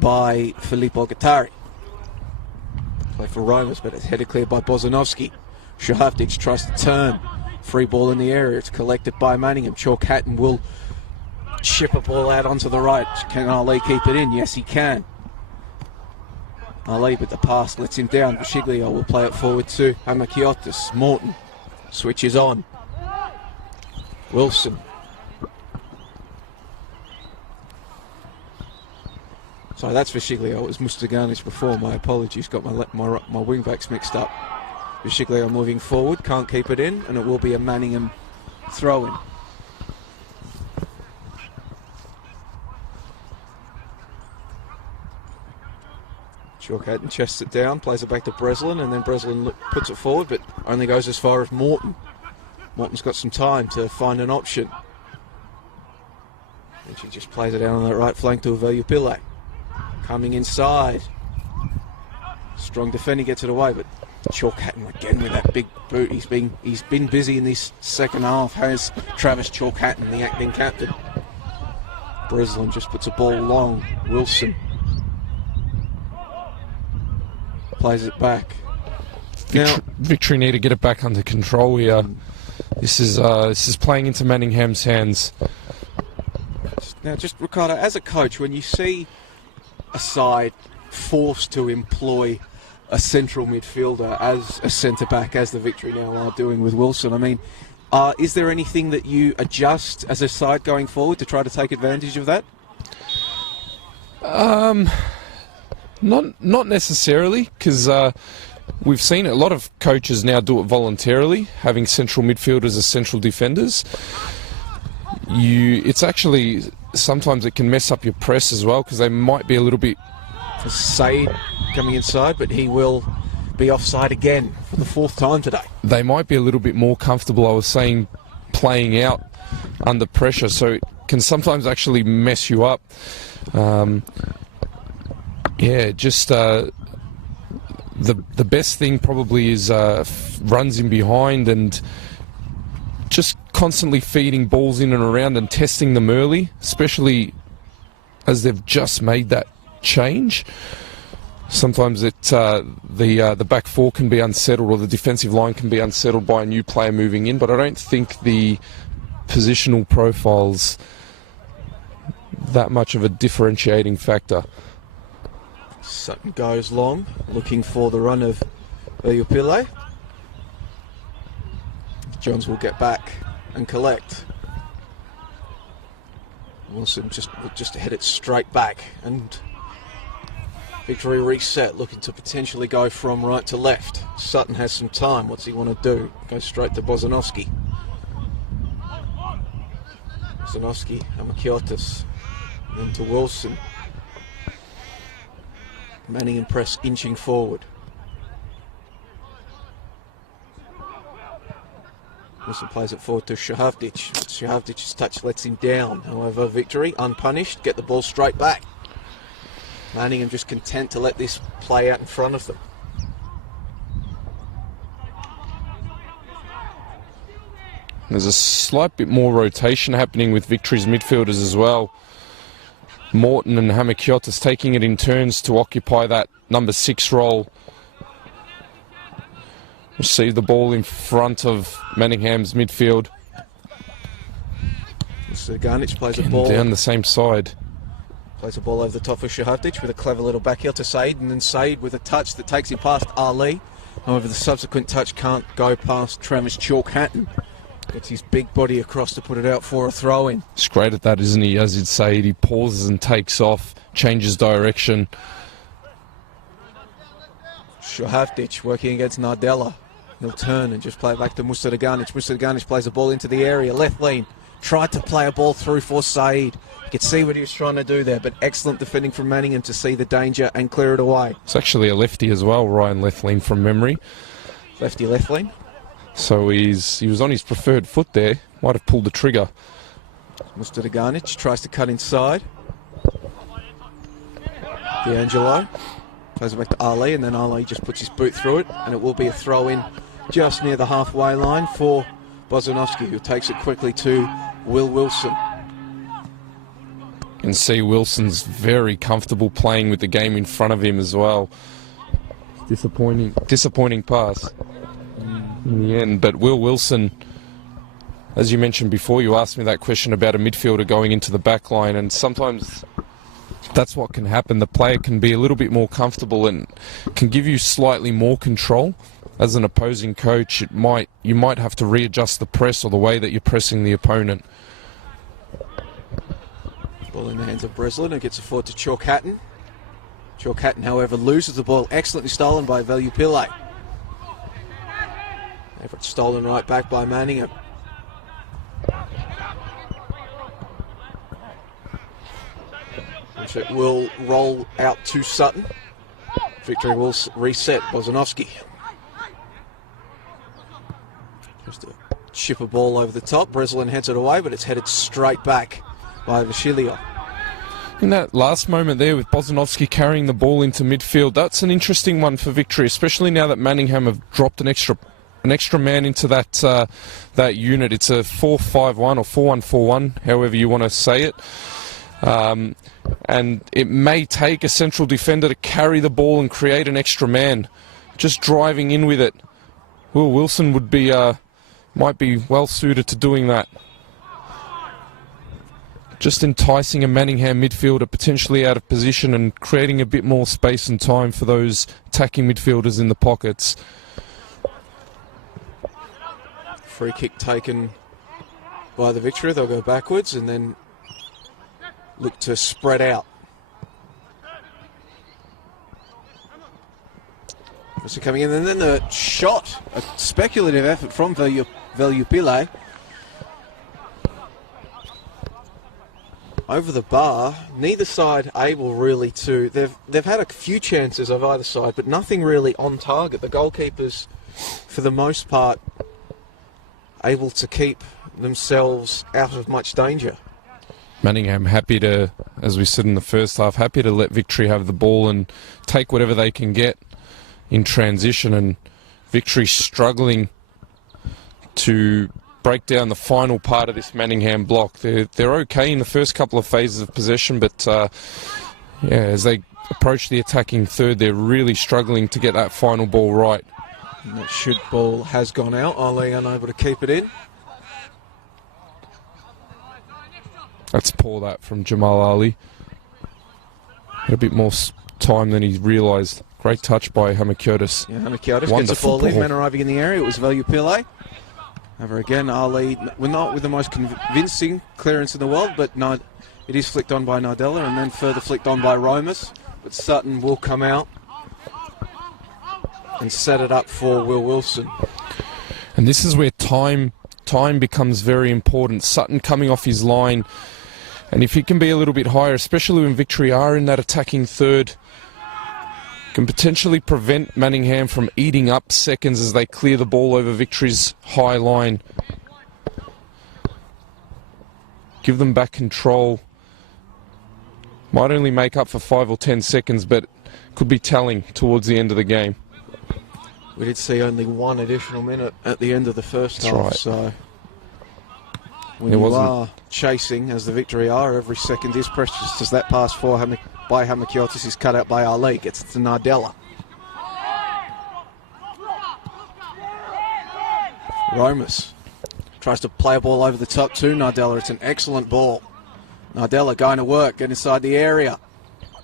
by Filippo Gattari. Play for Romers, but it's headed clear by Bozanovski. Shuhavdic tries to turn. Free ball in the area. It's collected by Manningham. Chalk Hatton will chip a ball out onto the right. Can Ali keep it in? Yes, he can. Ali, but the pass lets him down. Bisciglio will play it forward to Amakiotis. Morton switches on. Wilson. Sorry, that's Bisciglio. It was Mustaganic before. My apologies. Got my wing backs mixed up. Bisciglio moving forward. Can't keep it in, and it will be a Manningham throw-in. Chalk-Hatton chests it down, plays it back to Breslin, and then Breslin puts it forward, but only goes as far as Morton. Morton's got some time to find an option. And she just plays it out on the right flank to Velupile. Coming inside. Strong defending gets it away, but Chalk-Hatton again with that big boot. He's been busy in this second half, has Travis Chalk-Hatton, the acting captain. Breslin just puts a ball long. Wilson plays it back. Victory need to get it back under control here. This is playing into Manningham's hands. Now, just Ricardo, as a coach, when you see a side forced to employ a central midfielder as a centre-back, as the Victory now are doing with Wilson, I mean, is there anything that you adjust as a side going forward to try to take advantage of that? Not necessarily, because we've seen a lot of coaches now do it voluntarily, having central midfielders as central defenders. It's actually, sometimes it can mess up your press as well, because they might be a little bit... Said coming inside, but he will be offside again for the fourth time today. They might be a little bit more comfortable, I was saying, playing out under pressure, so it can sometimes actually mess you up. The best thing probably is runs in behind and just constantly feeding balls in and around and testing them early, especially as they've just made that change. Sometimes the back four can be unsettled, or the defensive line can be unsettled by a new player moving in, but I don't think the positional profile's that much of a differentiating factor. Sutton goes long, looking for the run of Velupile. Johns will get back and collect. Wilson just hit it straight back, and Victory reset, looking to potentially go from right to left. Sutton has some time. What's he want to do? Go straight to Bozanovski. Bozanovski, Amakiotis, then to Wilson. Manningham press inching forward. Wilson plays it forward to Shuhavdic. Shuhavdic's touch lets him down. However, Victory, unpunished, get the ball straight back. Manningham just content to let this play out in front of them. There's a slight bit more rotation happening with Victory's midfielders as well. Morton and Hamakiotis taking it in turns to occupy that number 6 role. Receive the ball in front of Manningham's midfield. So Garnich plays a ball down the same side. Plays a ball over the top of Shahavdic with a clever little back heel to Said, and then Said with a touch that takes him past Ali. However, the subsequent touch can't go past Travis Chalk Hatton. Gets his big body across to put it out for a throw-in. He's great at that, isn't he? As you'd say, he pauses and takes off, changes direction. Shahavdic working against Nardella. He'll turn and just play it back to Musa Garnich. Musa Garnich plays the ball into the area. Left lean. Tried to play a ball through for Said. You could see what he was trying to do there, but excellent defending from Manningham to see the danger and clear it away. It's actually a lefty as well, Ryan Lethlean from memory. Lefty Lethlean. So he was on his preferred foot there. Might have pulled the trigger. Musa Garnich tries to cut inside. D'Angelo plays it back to Ali, and then Ali just puts his boot through it, and it will be a throw-in just near the halfway line for Bozanovsky, who takes it quickly to Will Wilson. You can see Wilson's very comfortable playing with the game in front of him as well. Disappointing pass in the end. But Will Wilson, as you mentioned before, you asked me that question about a midfielder going into the back line, and sometimes that's what can happen. The player can be a little bit more comfortable and can give you slightly more control. As an opposing coach, you might have to readjust the press or the way that you're pressing the opponent. Ball in the hands of Breslin, who gets it forward to Chalk Hatton. Chalk Hatton, however, loses the ball. Excellently stolen by Value Pillay. Everett stolen right back by Manningham. Which it will roll out to Sutton. Victory will reset Bozanovsky. Just a chip a ball over the top. Breslin heads it away, but it's headed straight back by Vasilio. In that last moment there with Bozanovsky carrying the ball into midfield, that's an interesting one for Victory, especially now that Manningham have dropped an extra man into that unit. It's a 4-5-1 or 4-1-4-1, however you want to say it. And it may take a central defender to carry the ball and create an extra man. Just driving in with it. Will Wilson might be well suited to doing that. Just enticing a Manningham midfielder potentially out of position and creating a bit more space and time for those attacking midfielders in the pockets. Free kick taken by the Victory. They'll go backwards and then look to spread out. So coming in, and then the shot, a speculative effort from Value Pillay. Over the bar, neither side able really to. They've had a few chances of either side, but nothing really on target. The goalkeepers, for the most part, able to keep themselves out of much danger. Manningham happy to, as we said in the first half, happy to let Victory have the ball and take whatever they can get in transition, and Victory struggling to break down the final part of this Manningham block. They're okay in the first couple of phases of possession, but as they approach the attacking third, they're really struggling to get that final ball right. And that shoot ball has gone out. Ali unable to keep it in. That's poor that from Jamal Ali. Had a bit more time than he realised. Great touch by Hamakiotis. Yeah, Hamakiotis gets the ball in. Man arriving in the area. It was Value Pillay. Over again, Ali, not with the most convincing clearance in the world, but it is flicked on by Nardella and then further flicked on by Romas. But Sutton will come out and set it up for Will Wilson. And this is where time becomes very important. Sutton coming off his line, and if he can be a little bit higher, especially when Victory are in that attacking third, can potentially prevent Manningham from eating up seconds as they clear the ball over Victory's high line. Give them back control. Might only make up for 5 or 10 seconds, but could be telling towards the end of the game. We did see only one additional minute at the end of the first half, right. so When you are chasing, as the Victory are, every second is precious. As that pass by Hamakiotis is cut out by Ali. Gets it to Nardella. Romas tries to play a ball over the top to Nardella. It's an excellent ball. Nardella going to work, get inside the area.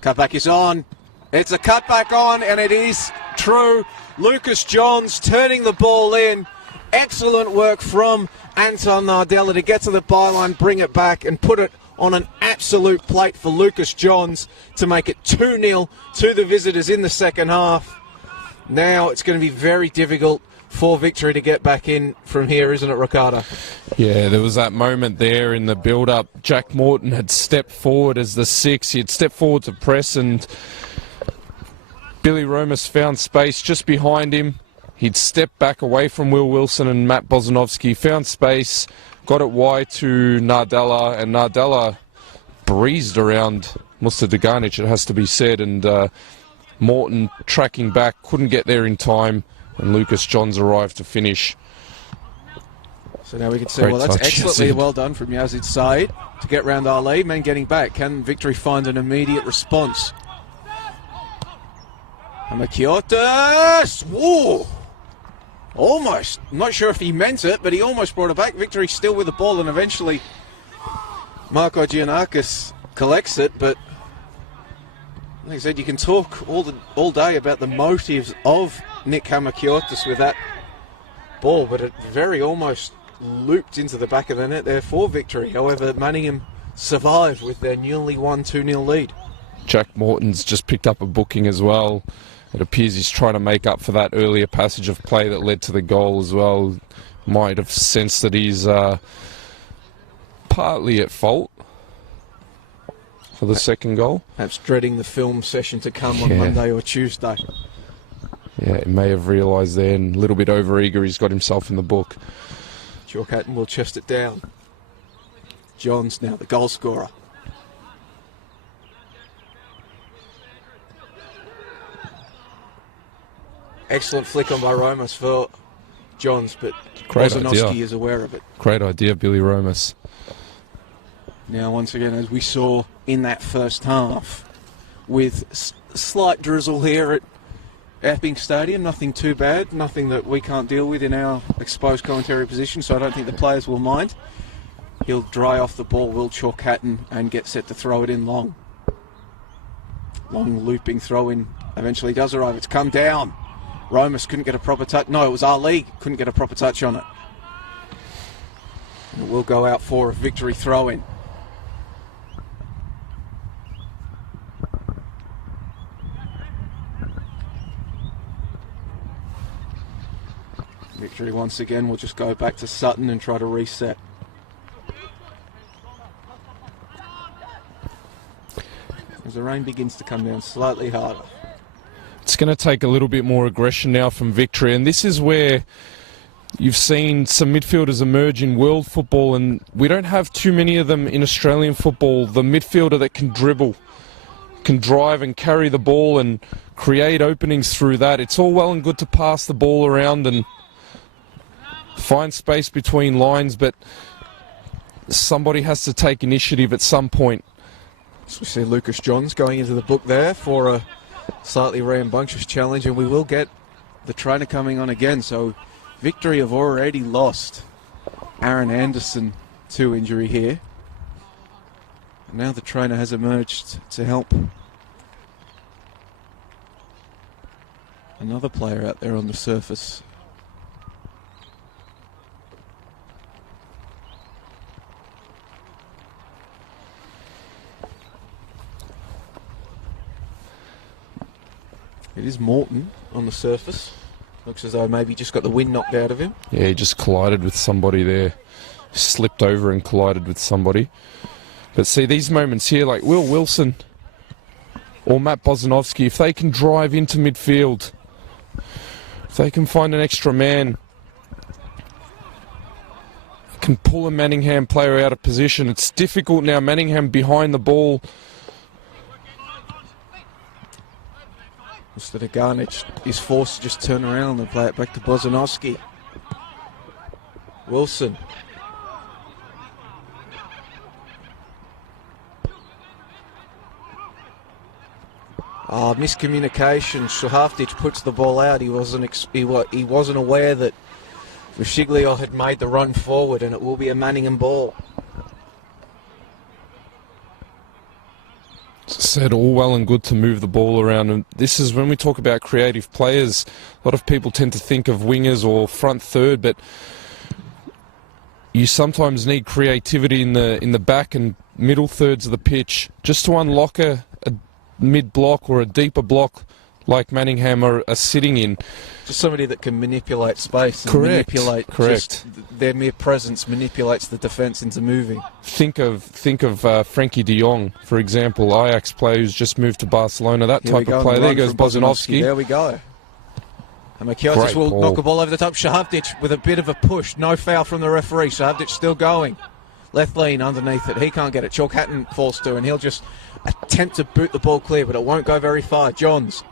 Cutback is on. It's a cutback on, and it is true. Lucas Johns turning the ball in. Excellent work from Anton Nardella to get to the byline, bring it back, and put it on an absolute plate for Lucas Johns to make it 2-0 to the visitors in the second half. Now it's going to be very difficult for Victory to get back in from here, isn't it, Ricardo? Yeah, there was that moment there in the build-up. Jack Morton had stepped forward as the 6. He had stepped forward to press, and Billy Romas found space just behind him. He'd stepped back away from Will Wilson and Matt Bozanovsky, found space, got it wide to Nardella, and Nardella breezed around Musta Deganic, it has to be said, and Morton tracking back, couldn't get there in time, and Lucas Johns arrived to finish. So now we can see, well, that's excellently well done from Yazid Said to get round Ali. Men getting back. Can Victory find an immediate response? Hamakiotis! Whoa! Almost. I'm not sure if he meant it, but he almost brought it back. Victory still with the ball, and eventually Marco Giannakis collects it, but like I said, you can talk all day about the motives of Nick Hamakiotis with that ball, but it very almost looped into the back of the net there for Victory. However, Manningham survived with their newly won 2-0 lead. Jack Morton's just picked up a booking as well. It appears he's trying to make up for that earlier passage of play that led to the goal as well. Might have sensed that he's partly at fault for the second goal. Perhaps dreading the film session to come on Monday or Tuesday. Yeah, he may have realised there, and a little bit over-eager, he's got himself in the book. Chalk Hatton will chest it down. Johns now the goal scorer. Excellent flick on by Romas for Johns, but Bozanovsky is aware of it. Great idea, Billy Romas. Now, once again, as we saw in that first half, with slight drizzle here at Epping Stadium, nothing too bad, nothing that we can't deal with in our exposed commentary position, so I don't think the players will mind. He'll dry off the ball, Will Chalk Hatton, and get set to throw it in long. Long looping throw in eventually does arrive. It's come down. Romas couldn't get a proper touch. No, it was Ali couldn't get a proper touch on it. And it will go out for a Victory throw-in. Victory once again will just go back to Sutton and try to reset. As the rain begins to come down slightly harder. It's going to take a little bit more aggression now from Victory, and this is where you've seen some midfielders emerge in world football, and we don't have too many of them in Australian football. The midfielder that can dribble, can drive and carry the ball and create openings through that. It's all well and good to pass the ball around and find space between lines, but somebody has to take initiative at some point. So we see Lucas Johns going into the book there for a slightly rambunctious challenge, and we will get the trainer coming on again. So Victory have already lost Aaron Anderson to injury here. And now the trainer has emerged to help another player out there on the surface. It is Morton on the surface. Looks as though maybe just got the wind knocked out of him. Yeah, he just collided with somebody there. Slipped over and collided with somebody. But see, these moments here, like Will Wilson or Matt Bozanovsky, if they can drive into midfield, if they can find an extra man, can pull a Manningham player out of position. It's difficult now. Manningham behind the ball. Mr. Deganic is forced to just turn around and play it back to Bozanovsky. Wilson. Miscommunication. Shahavdic puts the ball out. He wasn't aware that Vishiglio had made the run forward, and it will be a Manningham ball. Said all well and good to move the ball around, and this is when we talk about creative players. A lot of people tend to think of wingers or front third, but you sometimes need creativity in the back and middle thirds of the pitch just to unlock a mid block or a deeper block like Manningham are sitting in. Just somebody that can manipulate space and Correct. manipulate. Correct. Just their mere presence manipulates the defence into moving. Think of Frankie de Jong, for example, Ajax player who's just moved to Barcelona. That Here we type go of on the player. There run goes from Bozanovsky. There we go. And Makiotis will knock a ball over the top. Shahavdic with a bit of a push. No foul from the referee. Shahavdic still going. Left lean underneath it. He can't get it. Chalk Hatton falls to, and he'll just attempt to boot the ball clear, but it won't go very far. Johns.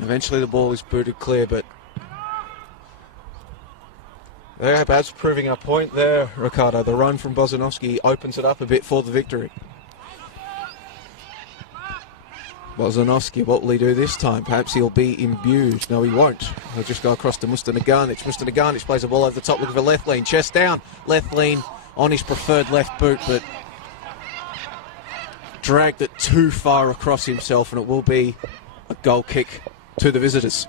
Eventually the ball is booted clear, but they're perhaps proving our point there, Ricardo. The run from Bozanovsky opens it up a bit for the victory. Bozanovsky, what will he do this time? Perhaps he'll be imbued. No, he won't. He'll just go across to Mustanaganic. Mustanaganic plays the ball over the top, looking for left lean. Chest down, left lean on his preferred left boot, but dragged it too far across himself, and it will be a goal kick to the visitors.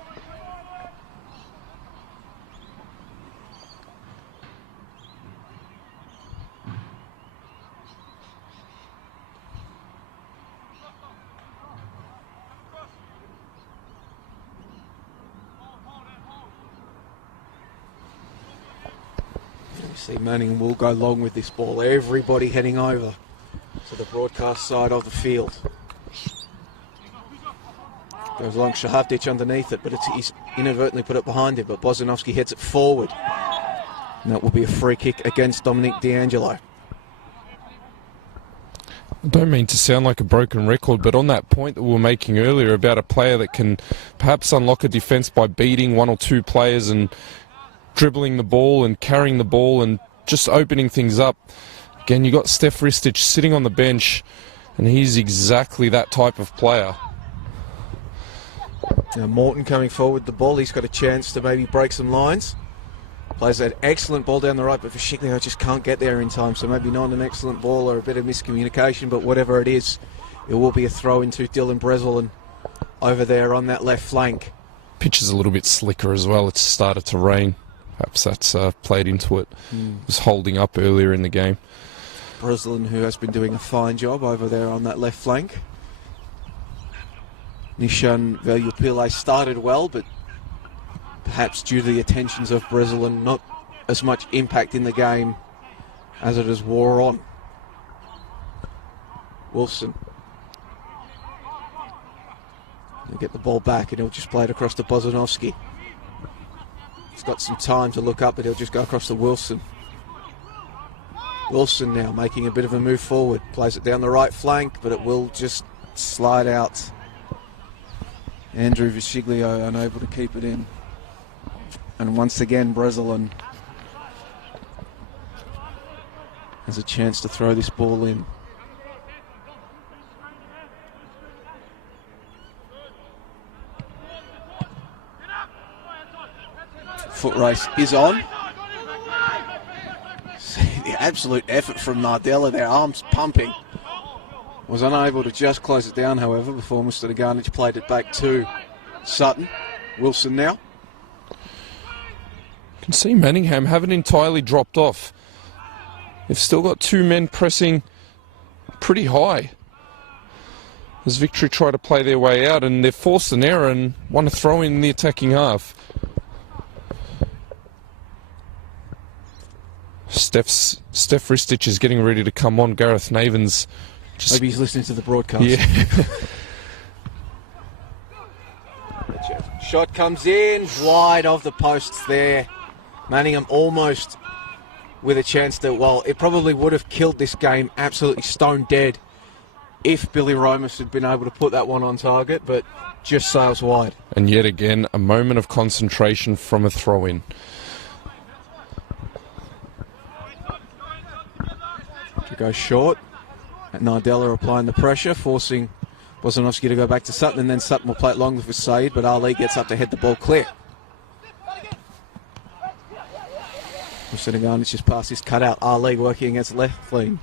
See, Manningham will go long with this ball. Everybody heading over to the broadcast side of the field. Goes along, Shahavdic underneath it, but he's inadvertently put it behind him. But Bozanovsky heads it forward. And that will be a free kick against Dominic D'Angelo. I don't mean to sound like a broken record, but on that point that we were making earlier about a player that can perhaps unlock a defence by beating one or two players and dribbling the ball and carrying the ball and just opening things up. Again, you got Stef Ristic sitting on the bench, and he's exactly that type of player. Now Morton coming forward the ball. He's got a chance to maybe break some lines. Plays that excellent ball down the right, but Vishiglio just can't get there in time. So maybe not an excellent ball or a bit of miscommunication, but whatever it is, it will be a throw into Dylan Breslin over there on that left flank. Pitch is a little bit slicker as well. It's started to rain. Perhaps that's played into it. It was holding up earlier in the game. Breslin, who has been doing a fine job over there on that left flank. Nishan Veljupile started well, but perhaps due to the attentions of Breslin, not as much impact in the game as it has wore on. Wilson. He'll get the ball back and he'll just play it across to Bozanovsky. He's got some time to look up, but he'll just go across to Wilson. Wilson now making a bit of a move forward. Plays it down the right flank, but it will just slide out. Andrew Vishiglio unable to keep it in. And once again, Breslin has a chance to throw this ball in. Foot race is on. See the absolute effort from Nardella, their arms pumping. Was unable to just close it down, however, before Mr. Garnich played it back to Sutton. Wilson now. You can see Manningham haven't entirely dropped off. They've still got two men pressing pretty high as Victory try to play their way out, and they've forced an error and want to throw in the attacking half. Steph Ristic is getting ready to come on. Gareth Naven's just... Maybe he's listening to the broadcast. Yeah. Shot comes in, wide of the posts there. Manningham almost with a chance to, well, it probably would have killed this game absolutely stone dead if Billy Romus had been able to put that one on target, but just sails wide. And yet again, a moment of concentration from a throw-in. To go short, Nardella applying the pressure, forcing Bozanovsky to go back to Sutton, and then Sutton will play it long for Said, but Ali gets up to head the ball clear. Senegal, it's just past his cutout. Ali working against Lethlean.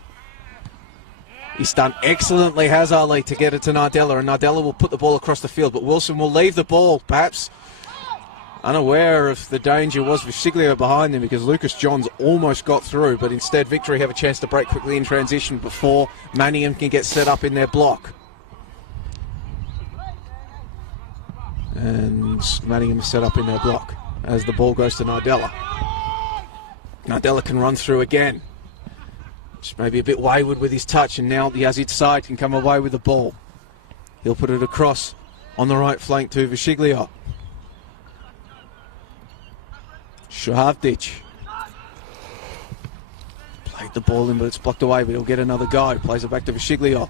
He's done excellently, has Ali, to get it to Nardella, and Nardella will put the ball across the field, but Wilson will leave the ball, perhaps unaware of the danger was Visiglio behind him, because Lucas Johns almost got through, but instead Victory have a chance to break quickly in transition before Manningham can get set up in their block. And Manningham is set up in their block as the ball goes to Nardella. Nardella can run through again. Just maybe a bit wayward with his touch, and now the Yazid side can come away with the ball. He'll put it across on the right flank to Visiglio. Shahavdic played the ball in, but it's blocked away, but he'll get another go. Plays it back to Visiglio.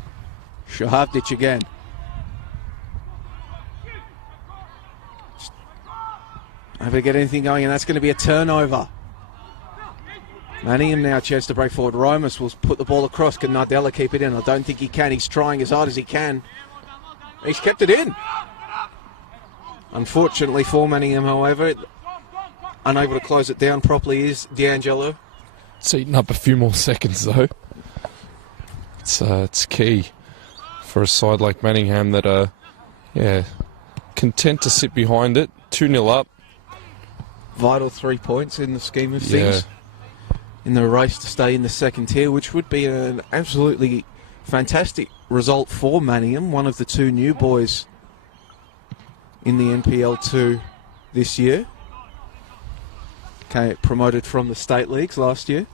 Shahavdic again. Not able to get anything going, and that's going to be a turnover. Manningham now a chance to break forward. Romas will put the ball across. Can Nardella keep it in? I don't think he can. He's trying as hard as he can. He's kept it in. Unfortunately for Manningham, however, unable to close it down properly is D'Angelo. It's eaten up a few more seconds though. It's key for a side like Manningham that are content to sit behind it. 2-0 up. Vital 3 points in the scheme of things. In the race to stay in the second tier, which would be an absolutely fantastic result for Manningham, one of the two new boys in the NPL 2 this year. Okay, promoted from the state leagues last year.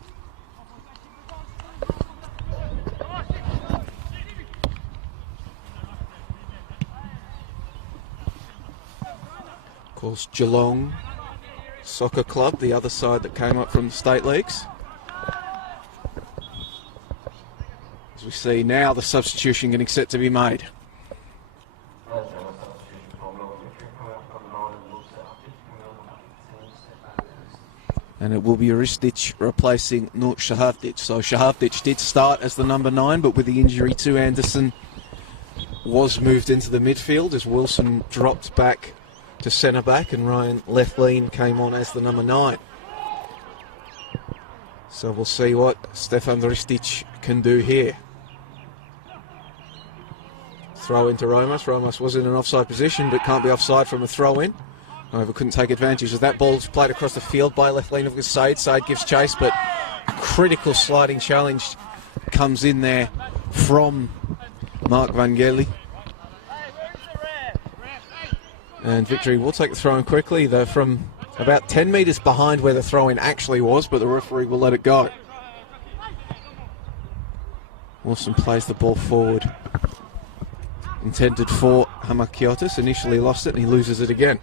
Of course, Geelong Soccer Club, the other side that came up from the state leagues. As we see now, the substitution getting set to be made. And it will be Ristic replacing Nur Shahavdic. So Shahavdic did start as the number 9, but with the injury to Anderson, was moved into the midfield as Wilson dropped back to centre back, and Ryan Lethlean came on as the number 9. So we'll see what Stefan Ristic can do here. Throw into Romas. Romas was in an offside position, but can't be offside from a throw in. However, couldn't take advantage as that ball's played across the field by Lethlean of Said. Said gives chase, but critical sliding challenge comes in there from Mark Vangeli. And Victory will take the throw in quickly. They're from about 10 metres behind where the throw in actually was, but the referee will let it go. Wilson plays the ball forward. Intended for Hamakiotis, initially lost it and he loses it again.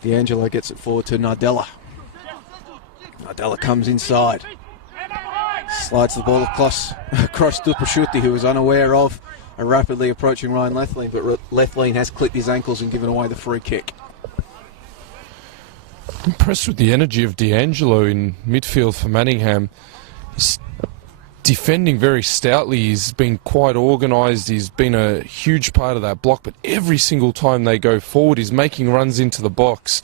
D'Angelo gets it forward to Nardella. Nardella comes inside. Slides the ball across to Prosciutti, who was unaware of a rapidly approaching Ryan Lethlean, but Lethlean has clipped his ankles and given away the free kick. Impressed with the energy of D'Angelo in midfield for Manningham. He's defending very stoutly. He's been quite organised. He's been a huge part of that block, but every single time they go forward, he's making runs into the box.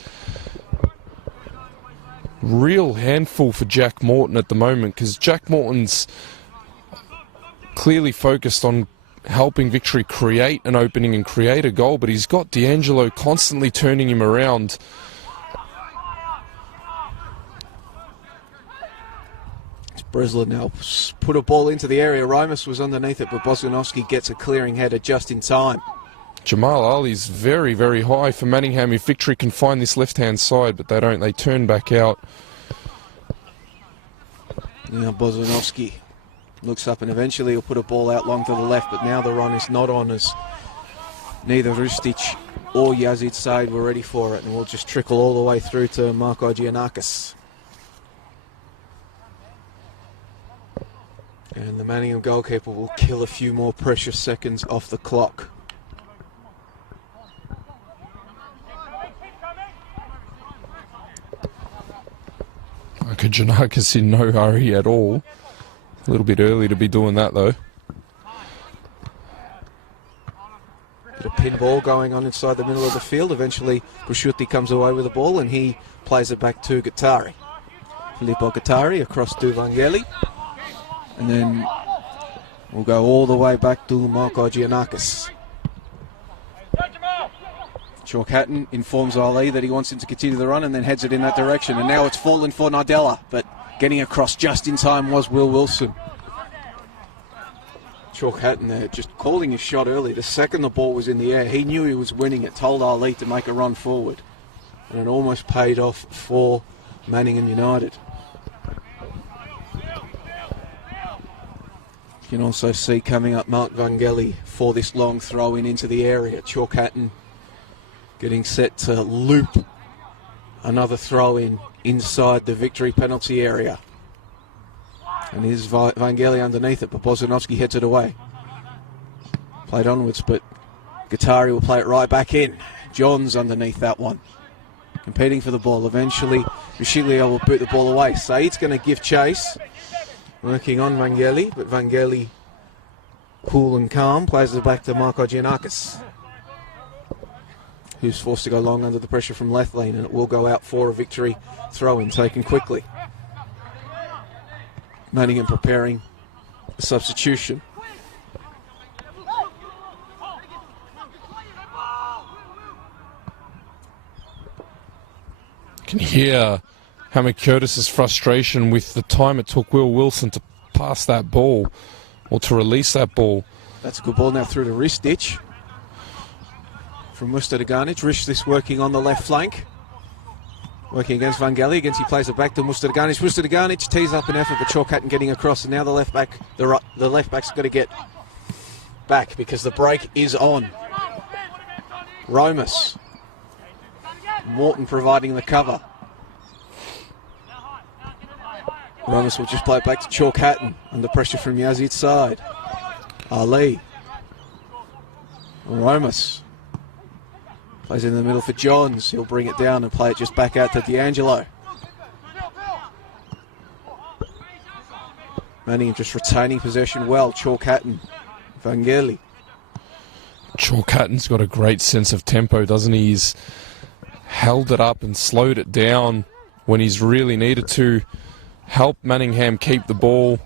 Real handful for Jack Morton at the moment, because Jack Morton's clearly focused on helping Victory create an opening and create a goal, but he's got D'Angelo constantly turning him around. Breslin now put a ball into the area. Romas was underneath it, but Bozanovsky gets a clearing header just in time. Jamal Ali's very, very high for Manningham if Victory can find this left-hand side, but they don't. They turn back out. Now Bozanovsky looks up and eventually he'll put a ball out long to the left, but now the run is not on as neither Ristic or Yazid Said were ready for it, and we'll just trickle all the way through to Marko Giannakis. And the Manningham goalkeeper will kill a few more precious seconds off the clock. Giannakis in no hurry at all. A little bit early to be doing that though. Bit of pinball going on inside the middle of the field. Eventually, Bushuti comes away with the ball and he plays it back to Guattari. Filippo Guattari across to Vangeli. And then we'll go all the way back to Marco Giannakis. Chalk Hatton informs Ali that he wants him to continue the run and then heads it in that direction. And now it's fallen for Nardella, but getting across just in time was Will Wilson. Chalk Hatton there just calling his shot early. The second the ball was in the air, he knew he was winning it, told Ali to make a run forward. And it almost paid off for Manningham United. You can also see coming up Mark Vangeli for this long throw in into the area. Chalk Hatton getting set to loop another throw in inside the victory penalty area. And here's Vangeli underneath it, but Bozanovsky heads it away. Played onwards, but Guattari will play it right back in. John's underneath that one, competing for the ball. Eventually, Vichiglio will boot the ball away. Said's going to give chase, working on Vangeli, but Vangeli, cool and calm, plays it back to Marco Giannakis, who's forced to go long under the pressure from Lethlean, and it will go out for a victory throw-in taken quickly. Manningham preparing a substitution. You can hear Hamid Curtis's frustration with the time it took Will Wilson to pass that ball or to release that ball. That's a good ball now through to Ristic from Mustardagani. Ristic working on the left flank, working against Vangeli. He plays it back to Mustardagani. Mustardagani tees up an effort, but Chalk Hatton getting across, and now the left back's got to get back because the break is on. Romas, Morton providing the cover. Romas will just play it back to Chalk Hatton under pressure from Yazid's side. Ali. Romas plays in the middle for Johns. He'll bring it down and play it just back out to D'Angelo. Manningham just retaining possession well. Chalk Hatton, Vangeli. Chalk Hatton's got a great sense of tempo, doesn't he? He's held it up and slowed it down when he's really needed to help Manningham keep the ball.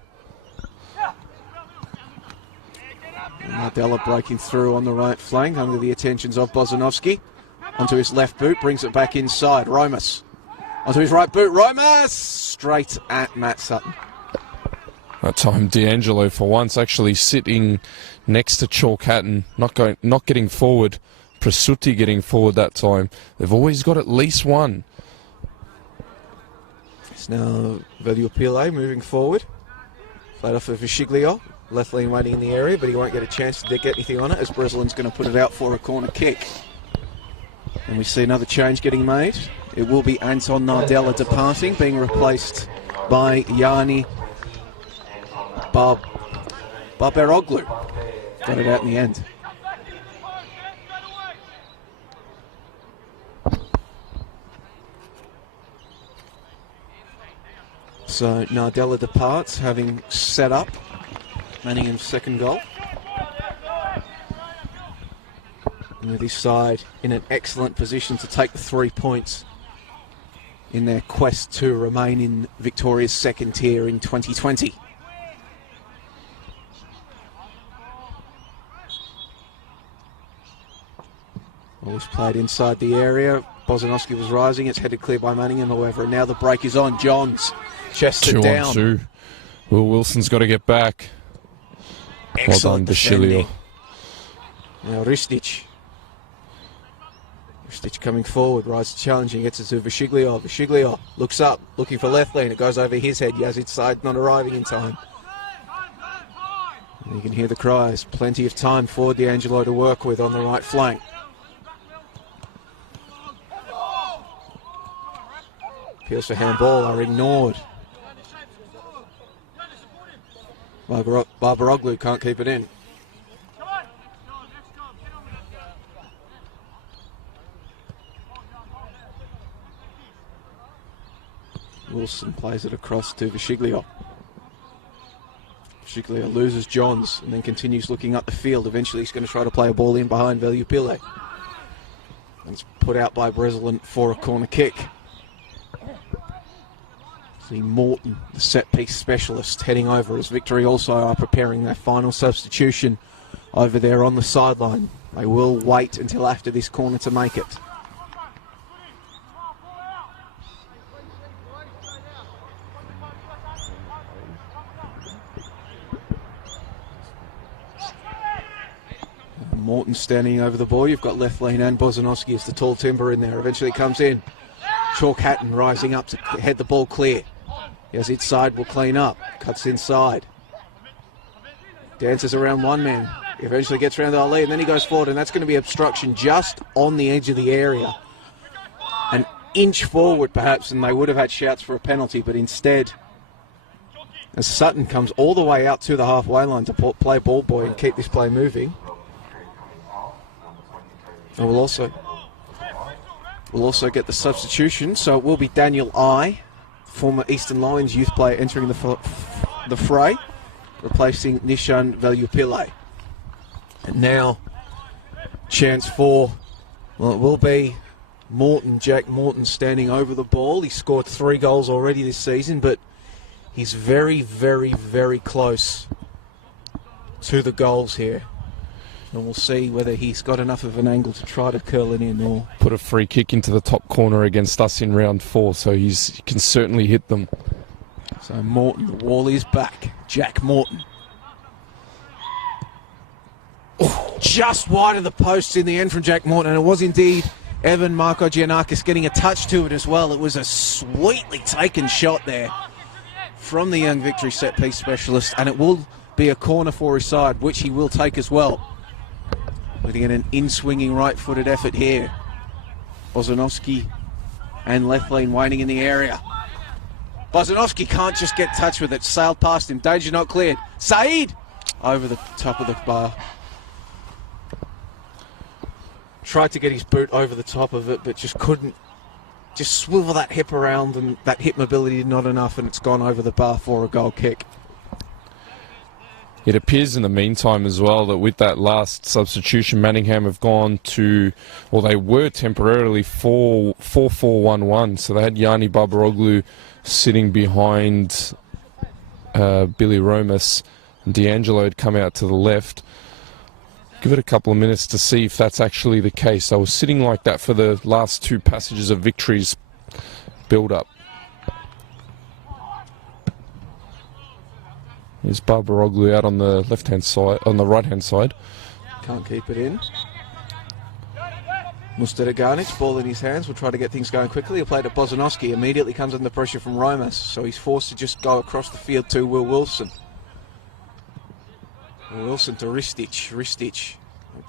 Nardella breaking through on the right flank under the attentions of Bozanovsky. Onto his left boot, brings it back inside. Romas. Onto his right boot. Romas! Straight at Matt Sutton. That time D'Angelo for once actually sitting next to Chalk Hatton, not getting forward. Prasuti getting forward that time. They've always got at least one. It's now Valiopile moving forward. Played off of Vichiglio. Left lane waiting in the area, but he won't get a chance to get anything on it as Breslin's going to put it out for a corner kick. And we see another change getting made. It will be Anton Nardella departing, being replaced by Yanni Barberoglu. Got it out in the end. So Nardella departs, having set up Manningham's second goal. And with his side in an excellent position to take the 3 points in their quest to remain in Victoria's second tier in 2020. Always played inside the area. Bozanovsky was rising. It's headed clear by Manningham, however. And now the break is on. Johns chested down. 2-on-2. Will Wilson's got to get back. Excellent well done, defending. Now Ristic. Ristic coming forward, rises challenging, gets it to Vichiglio. Vichiglio looks up, looking for left lane. It goes over his head. Yazid's side not arriving in time. And you can hear the cries. Plenty of time for D'Angelo to work with on the right flank. Appeals for handball are ignored. Barberoglu can't keep it in. Wilson plays it across to Visciglio. Visciglio loses Johns and then continues looking up the field. Eventually he's going to try to play a ball in behind Valiupile. And it's put out by Breslin for a corner kick. See Morton, the set-piece specialist, heading over as Victory also are preparing their final substitution over there on the sideline. They will wait until after this corner to make it. Morton standing over the ball. You've got Lethlean and Bozanowski as the tall timber in there. Eventually comes in. Chalk Hatton rising up to head the ball clear. As its side will clean up. Cuts inside. Dances around one man. Eventually gets around to Ali and then he goes forward, and that's going to be obstruction just on the edge of the area. An inch forward perhaps, and they would have had shouts for a penalty, but instead, as Sutton comes all the way out to the halfway line to play ball boy and keep this play moving. And we'll also get the substitution, so it will be Daniel I, former Eastern Lions youth player, entering the fray, replacing Nishan Valiupile. And now, chance for, well, it will be Morton, Jack Morton, standing over the ball. He scored 3 goals already this season, but he's very, very, very close to the goals here. And we'll see whether he's got enough of an angle to try to curl it in or put a free kick into the top corner against us in round 4, so he can certainly hit them. So Morton, the wall is back. Jack Morton. Oh, just wide of the post in the end from Jack Morton, and it was indeed Evan Marco Giannakis getting a touch to it as well. It was a sweetly taken shot there from the young Victory set-piece specialist, and it will be a corner for his side, which he will take as well. Looking at an in-swinging right-footed effort here. Bozanowski and Lethlean waiting in the area. Bozanowski can't just get touch with it. Sailed past him. Danger not cleared. Saeed! Over the top of the bar. Tried to get his boot over the top of it, but just couldn't. Just swivel that hip around, and that hip mobility not enough, and it's gone over the bar for a goal kick. It appears in the meantime as well that with that last substitution, Manningham have gone to, well, they were temporarily 4-4-1-1. So they had Yanni Barbaroglu sitting behind Billy Romas, and D'Angelo had come out to the left. Give it a couple of minutes to see if that's actually the case. They were sitting like that for the last 2 passages of Victory's build-up. Here's Barbaroglu out on the left-hand side, on the right-hand side. Can't keep it in. Mustaraganic, ball in his hands, will try to get things going quickly. He'll play to Bozanowski. Immediately comes under pressure from Romas, so he's forced to just go across the field to Will Wilson. Will Wilson to Ristich. Ristich.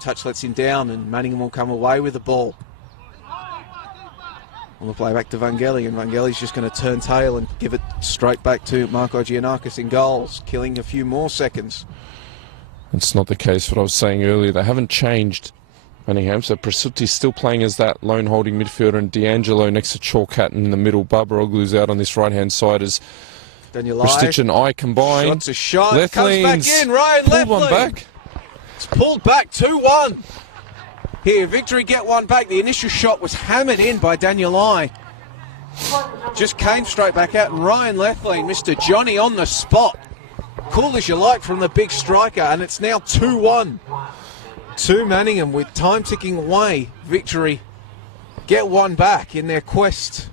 Touch lets him down, and Manningham will come away with the ball. We'll play back to Vangeli, and Vangeli's just going to turn tail and give it straight back to Marco Giannakis in goals, killing a few more seconds. It's not the case what I was saying earlier. They haven't changed Manningham, so Presutti's still playing as that lone holding midfielder, and D'Angelo next to Chalk Hatton in the middle. Barbaroglu's out on this right-hand side as Ristich and I combine. Shot's a shot. Comes back in. Ryan Lethlean. Pulled one back. It's pulled back 2-1. Here, Victory get one back. The initial shot was hammered in by Daniel I. Just came straight back out, and Ryan Lethlean, Mr. Johnny on the spot. Cool as you like from the big striker, and it's now 2-1 to Manningham with time ticking away. Victory get one back in their quest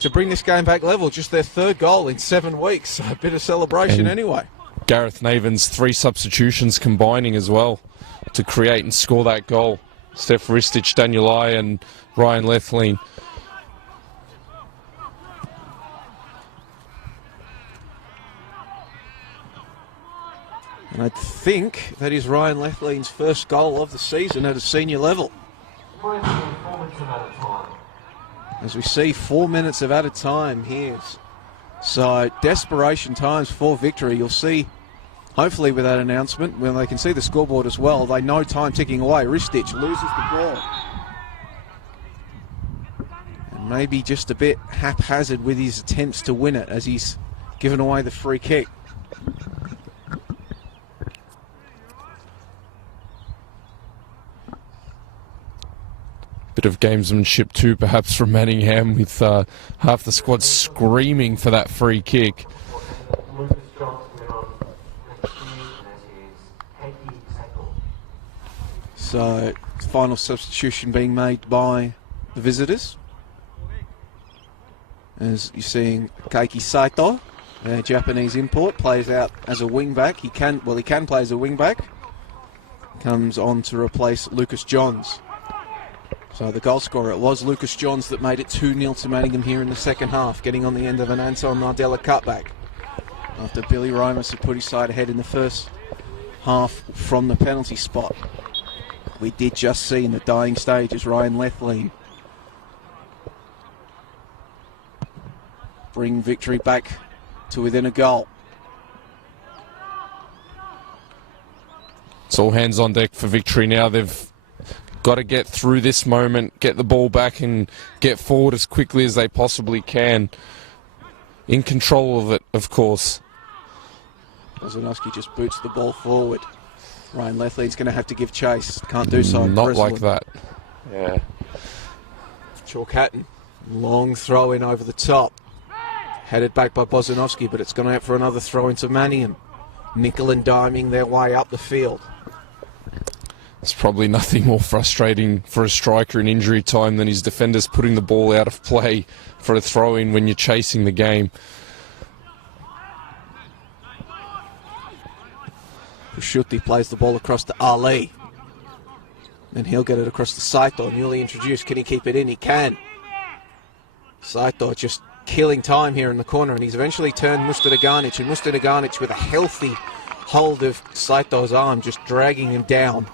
to bring this game back level. Just their 3rd goal in 7 weeks. A bit of celebration anyway. Gareth Naven's 3 substitutions combining as well to create and score that goal. Steph Ristich, Daniel I and Ryan Lethlean. And I think that is Ryan Lethlean's first goal of the season at a senior level. As we see 4 minutes of added time here. So desperation times for Victory. You'll see, hopefully with that announcement, when they can see the scoreboard as well, they know time ticking away. Ristich loses the ball. And Maybe just a bit haphazard with his attempts to win it as he's given away the free kick. Bit of gamesmanship too, perhaps, from Manningham, with half the squad screaming for that free kick. So, final substitution being made by the visitors. As you're seeing, Keiki Saito, a Japanese import, plays out as a wing-back. He can play as a wing-back. Comes on to replace Lucas Johns. So the goal scorer, it was Lucas Johns that made it 2-0 to Manningham here in the second half, getting on the end of an Anton Nardella cutback. After Billy Romas had put his side ahead in the first half from the penalty spot. We did just see in the dying stages Ryan Lethlean bring Victory back to within a goal. It's all hands on deck for Victory now. They've got to get through this moment, get the ball back and get forward as quickly as they possibly can. In control of it, of course. Kozanowski just boots the ball forward. Ryan Lethlean's going to have to give chase. Can't do so. Not like that. Yeah. Chalk Hatton, long throw in over the top. Headed back by Bozanovsky, but it's gone out for another throw into Manningham. Nickel and diming their way up the field. It's probably nothing more frustrating for a striker in injury time than his defenders putting the ball out of play for a throw-in when you're chasing the game. Pushuti plays the ball across to Ali. And he'll get it across to Saito, newly introduced. Can he keep it in? He can. Saito just killing time here in the corner, and he's eventually turned Mustadaganic, and Mustadaganic with a healthy hold of Saito's arm, just dragging him down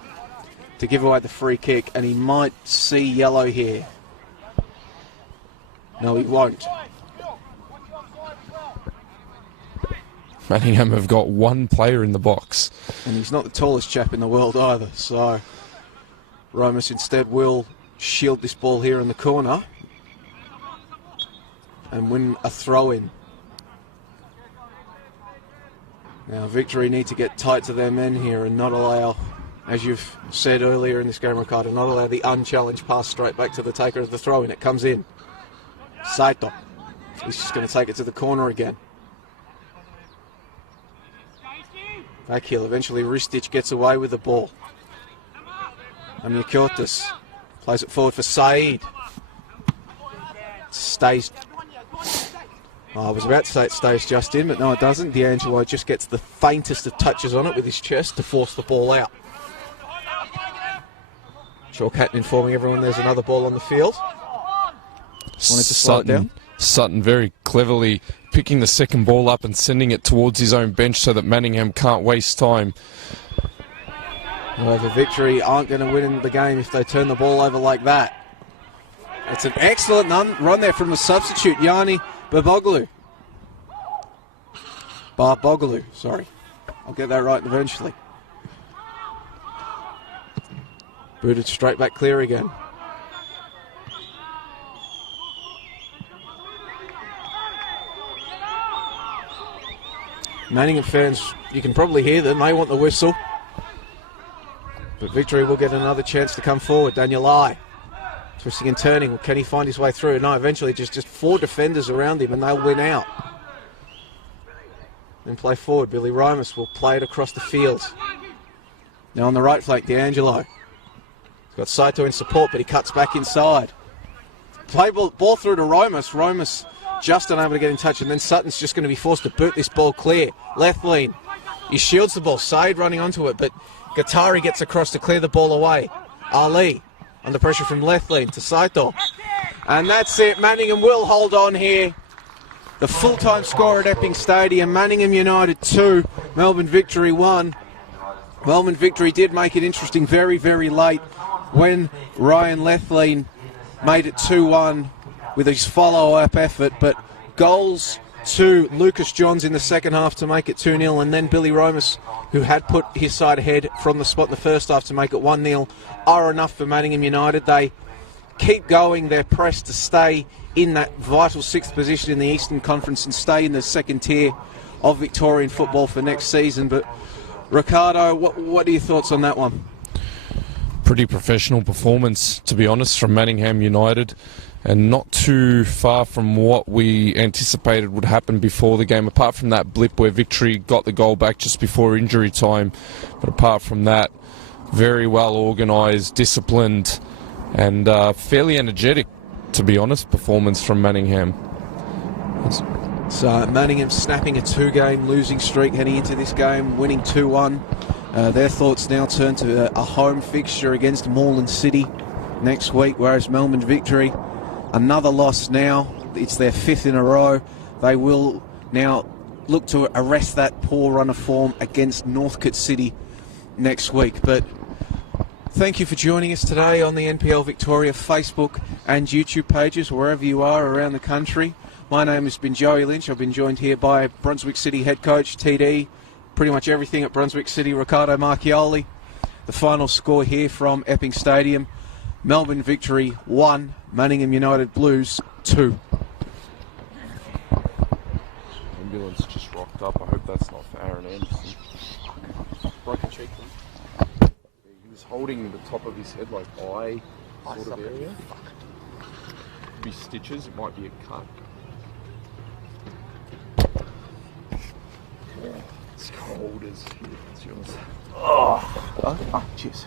to give away the free kick, and he might see yellow here. No, he won't. Manningham have got one player in the box. And he's not the tallest chap in the world either, so Romas instead will shield this ball here in the corner and win a throw-in. Now Victory need to get tight to their men here and not allow, as you've said earlier in this game, Ricardo, not allow the unchallenged pass straight back to the taker of the throw-in. It comes in. Saito. He's just going to take it to the corner again. Back heel. Eventually Ristic gets away with the ball. Amiakiotis plays it forward for Saeed. Stays. Oh, I was about to say it stays just in, but no, it doesn't. D'Angelo just gets the faintest of touches on it with his chest to force the ball out. Chalk Hatton informing everyone there's another ball on the field. Wanted to slow it down. Sutton very cleverly picking the second ball up and sending it towards his own bench so that Manningham can't waste time. However, Victory aren't going to win the game if they turn the ball over like that. It's an excellent run there from the substitute, Yanni Barboglu. Sorry. I'll get that right eventually. Booted straight back clear again. Manningham fans, you can probably hear them. They want the whistle. But Victory will get another chance to come forward. Daniel Lai twisting and turning. Can he find his way through? No, eventually just four defenders around him and they'll win out. Then play forward. Billy Romas will play it across the field. Now on the right flank, D'Angelo. He's got Saito in support, but he cuts back inside. Play ball through to Romas. Romas just unable to get in touch, and then Sutton's just going to be forced to boot this ball clear. Lethlean, he shields the ball. Said running onto it, but Gatari gets across to clear the ball away. Ali under pressure from Lethlean to Saito. And that's it. Manningham will hold on here. The full-time score at Epping Stadium. Manningham United 2, Melbourne Victory 1. Melbourne Victory did make it interesting very, very late when Ryan Lethlean made it 2-1 with his follow-up effort, but goals to Lucas Johns in the second half to make it 2-0, and then Billy Romas, who had put his side ahead from the spot in the first half to make it 1-0, are enough for Manningham United. They keep going, they're pressed to stay in that vital 6th position in the Eastern Conference and stay in the second tier of Victorian football for next season. But Ricardo, what are your thoughts on that one? Pretty professional performance, to be honest, from Manningham United, and not too far from what we anticipated would happen before the game, apart from that blip where Victory got the goal back just before injury time. But apart from that, very well organised, disciplined, and fairly energetic, to be honest, performance from Manningham. So Manningham snapping a 2-game losing streak heading into this game, winning 2-1. Their thoughts now turn to a home fixture against Moreland City next week, whereas Melbourne Victory, another loss now. It's their 5th in a row. They will now look to arrest that poor run of form against Northcote City next week. But thank you for joining us today on the NPL Victoria Facebook and YouTube pages, wherever you are around the country. My name has been Joey Lynch. I've been joined here by Brunswick City head coach, TD, pretty much everything at Brunswick City, Ricardo Marchioli. The final score here from Epping Stadium, Melbourne Victory 1, Manningham United Blues 2. Ambulance just rocked up. I hope that's not for Aaron Anderson. Broken cheek. He was holding the top of his head like eye sort of area. Could be stitches, it might be a cut. It's cold as it's yours. Oh, cheers.